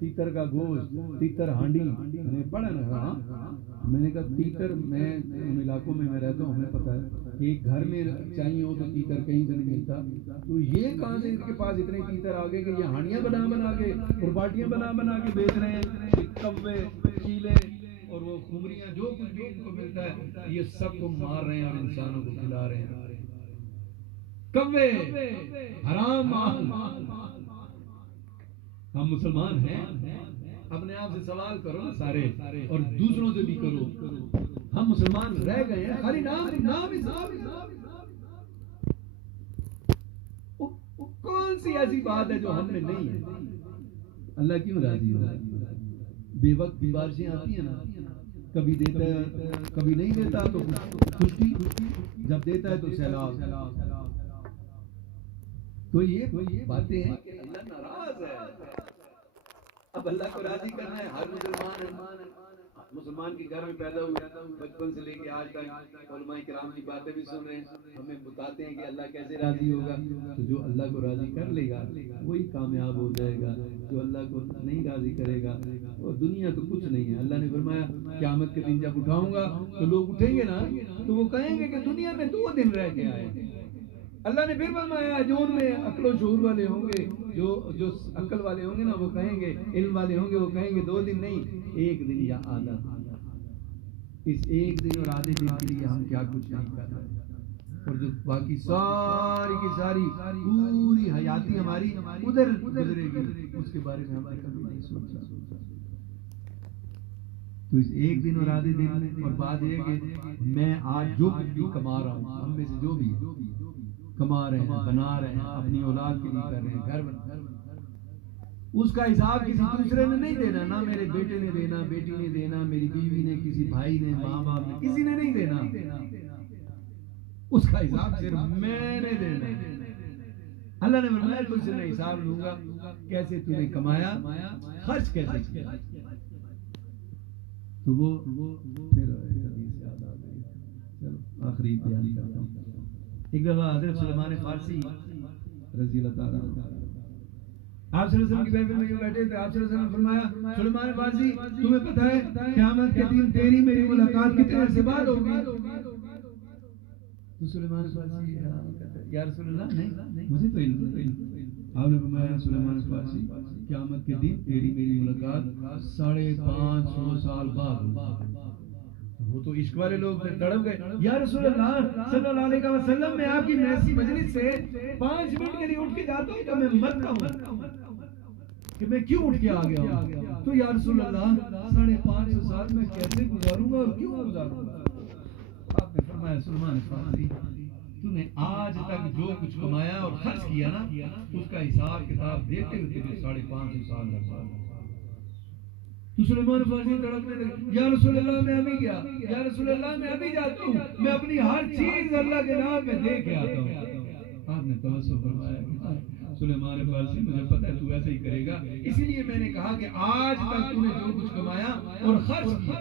تیتر کا گوشت، تیتر ہانڈی، میں نے پڑھا نا۔ ہاں میں نے کہا تیتر، میں ان علاقوں میں رہتا ہوں، ہمیں پتہ ہے ایک گھر میں چاہیے ہو تو تیتر کہیں سے نہیں ملتا، تو یہ کہاں سے ان کے پاس اتنے تیتر آ گئے کہ یہ ہانڈیاں بنا کے اور باٹیاں بنا کے بیچ رہے ہیں، کوے، چیلے اور وہ کھمریاں، جو کچھ بھی ان کو ملتا ہے یہ سب کو مار رہے ہیں اور انسانوں کو کھلا رہے ہیں۔ کوے حرام مال۔ ہم مسلمان ہیں، اپنے آپ سے سوال کرو نا سارے، اور دوسروں سے بھی کرو، ہم مسلمان رہ گئے ہیں خالی نام ہی۔ کون سی ایسی بات ہے جو ہم میں نہیں ہے؟ اللہ کیوں راضی ہو؟ بے وقت بھی بارشیں آتی ہیں نا، کبھی دیتا ہے کبھی نہیں دیتا، تو خشکی، جب دیتا ہے تو سیلاب۔ تو یہ باتیں ہیں کہ اللہ ناراض ہے۔ اب اللہ کو راضی کرنا ہے۔ ہر مسلمان کے گھر میں پیدا ہوئے، بچپن سے لے کے آج تک علماء کرام کی باتیں بھی سن رہے ہیں، ہمیں بتاتے ہیں کہ اللہ کیسے راضی ہوگا۔ تو جو اللہ کو راضی کر لے گا وہی کامیاب ہو جائے گا، جو اللہ کو نہیں راضی کرے گا اور دنیا تو کچھ نہیں ہے۔ اللہ نے فرمایا قیامت کے دن جب اٹھاؤں گا تو لوگ اٹھیں گے نا، تو وہ کہیں گے کہ دنیا میں 2 دن رہ کے آئے۔ اللہ نے پھر فرمایا جو ان میں عقل و شعور والے ہوں گے، جو عقل والے ہوں گے نا، وہ کہیں گے، علم والے ہوں گے، وہ کہیں گے 2 دن نہیں، 1 دن یا آدھا۔ اس 1 دن اور آدھے دن کے لیے ہم کیا کچھ نہیں کر رہے، اور جو باقی ساری کی ساری پوری حیاتی ہماری ادھر گزرے گی، اس کے بارے میں ہم نے کبھی نہیں سوچا۔ تو اس 1 دن اور آدھے دن، اور بات یہ کہ میں آج جو کچھ بھی کما رہا ہوں، ہم میں سے جو بھی کما رہے ہیں، بنا رہے ہیں، اپنی اولاد کے لیے کر رہے ہیں، گھر بنا، اس کا حساب کسی دوسرے نے نہیں دینا، نہ میرے بیٹے نے دینا، بیٹی نے دینا، میری بیوی نے، کسی بھائی نے، ماں باپ نے، کسی نے نہیں دینا۔ اس کا حساب صرف میں نے دینا۔ اللہ نے فرمایا تجھ سے میں حساب لوں گا کیسے تو نے کمایا، خرچ کیسے کیا۔ تو وہ پھر حدیث یاد آ گئی۔ چلو آخری بیان کرتا ہوں۔ ایک دفعہ حضرت سلیمان فارسی رضی اللہ تعالیٰ عنہ آپ صلی اللہ علیہ وسلم کی محفل میں بیٹھے تھے۔ آپ صلی اللہ علیہ وسلم نے فرمایا سلیمان فارسی تمہیں پتہ ہے قیامت کے دن تیری میری ملاقات کتنے عرصے بعد ہوگی؟ تو سلیمان فارسی یا رسول اللہ نہیں مجھے تو علم نہیں۔ آپ نے فرمایا سلیمان فارسی قیامت کے دن تیری میری ملاقات 550 سال بعد ہوگی۔ وہ تو عشق والے لوگ تڑپ گئے، یا رسول اللہ صلی اللہ علیہ وسلم میں آپ کی محسی مجلس سے 5 منٹ کے لیے اٹھ کے جاتا ہوں تو میں مرتا ہوں کہ میں کیوں اٹھ کے آ گیا ہوں۔ تو یا رسول اللہ 550 سال میں کیسے گزاروں گا اور کیوں گزاروں گا؟ آپ نے فرمایا سلیمان فارسی تو نے آج تک جو کچھ کمایا اور خرچ کیا نا، اس کا حساب کتاب دیتے ہوئے تجھے 550 سال لگ جائے۔ تو سلیمان فارسی تڑپنے لگے، یا رسول اللہ میں ابھی گیا، یا رسول اللہ میں ابھی جاتا ہوں، میں اپنی ہر چیز اللہ کے نام میں دے کے آتا ہوں۔ آپ نے توجہ فرمایا سلیمان فارسی مجھے پتہ ہے تو ایسے ہی کرے گا، اسی لیے میں نے کہا کہ آج تک تو نے جو کچھ کمایا اور خرچ کیا،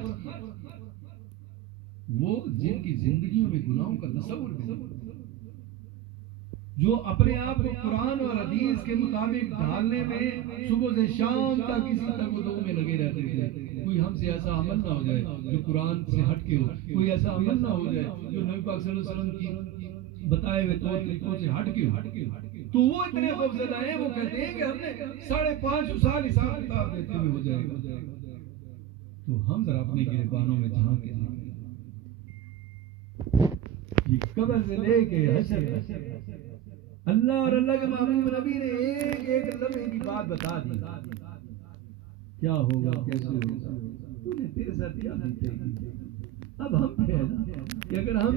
وہ جن کی زندگیوں میں گناہوں کا تصور بھی نہیں، جو اپنے آپ کو قرآن اور حدیث کے مطابق ڈھالنے میں صبح سے شام تک اسی تگودو میں لگے رہتے تھے۔ کوئی ہم سے ایسا عمل نہ ہو جائے جو قرآن سے ہٹ کے ہو، کوئی ایسا عمل نہ ہو جائے جو نبی پاک صلی اللہ علیہ وسلم کی بتائے ہوئے طور طریقوں سے ہٹ کے ہو۔ تو وہ اتنے خوفزدہ ہیں، وہ کہتے ہیں کہ ہم نے 550 سال حساب کتاب دیتے ہوئے ہو جائے گا۔ تو ہم ذرا اپنے گریبانوں میں جھانک کے دیکھیں، یہ قبر سے لے کے حشر اللہ اور اللہ کے محبوب نبی نے ایک لمحے کی بات بتا دی، کیا ہوگا کیسے ہوگا، تو نے تیرے ساتھ کیا بیتے گی۔ اب ہم کہ اگر ہم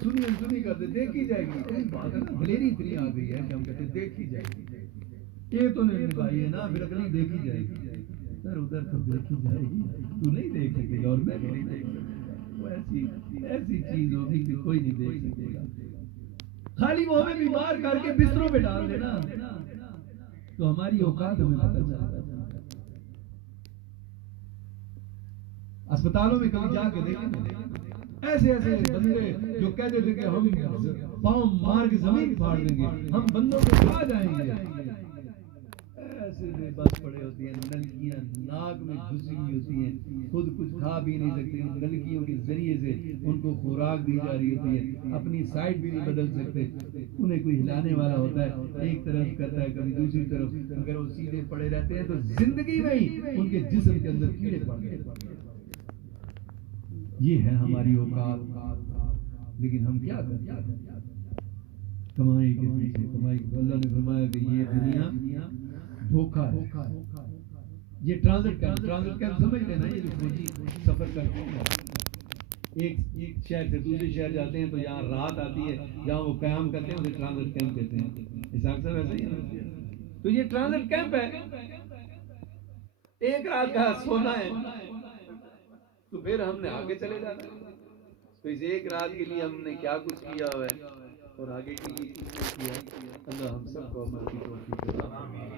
سنی کرتے دیکھی جائے گی، بات ہے نا دلیری اتنی آ گئی ہے کہ ہم کہتے دیکھی جائے گی، یہ تو نہیں نبھائی ہے نا، پھر اگر دیکھی جائے گی سر ادھر تو دیکھی جائے گی، تو نہیں دیکھ سکے گا اور میں بھی نہیں دیکھ سکتا، وہ ایسی چیز ہوگی کہ کوئی نہیں دیکھ سکے گا۔ خالی وہ ہمیں بیمار کر کے بستروں پہ ڈال دینا تو ہماری اوقات ہمیں پتہ چل جاتا ہے۔ اسپتالوں میں کبھی جا کے دیکھیں ایسے بندے جو کہتے تھے کہ ہم پاؤں مار کے زمین پھاڑ دیں گے، ہم بندوں کو کھا جائیں گے، ایسے بس پڑے ہوتی ہیں، نلکیاں ناک میں گھسی ہوئی ہوتی ہیں، خود کچھ کھا بھی نہیں سکتے، نلکیوں کے ذریعے سے ان کو خوراک دی جا رہی ہوتی ہے، اپنی سائڈ بھی نہیں بدل سکتے، انہیں کوئی ہلانے والا ہوتا ہے، ایک طرف کرتا ہے کبھی دوسری طرف، اگر وہ سیدھے پڑے رہتے ہیں تو زندگی میں ہی ان کے جسم کے اندر کیڑے پڑ گئے۔ یہ ہے ہماری اوقات، لیکن ہم کیا کرتے ہیں کمائی کے پیچھے، کمائی۔ اللہ نے فرمایا کہ یہ دنیا دھوکہ ہے، یہ ٹرانزٹ کیمپ سمجھ لینا، یہ جو فوجی سفر کرتے ہیں ایک شہر سے دوسرے شہر جاتے ہیں تو یہاں رات آتی ہے، جہاں وہ قیام کرتے ہیں اسے ٹرانزٹ کیمپ کہتے ہیں، حساب سے ویسے ہی ہے۔ تو یہ ٹرانزٹ کیمپ ہے، ایک رات کا سونا ہے تو پھر ہم نے آگے چلے جانا ہے، تو اس ایک رات کے لیے ہم نے کیا کچھ کیا ہوا ہے اور آگے کی کیا۔ اللہ ہم سب کو عمل کی توفیق عطا فرمائے۔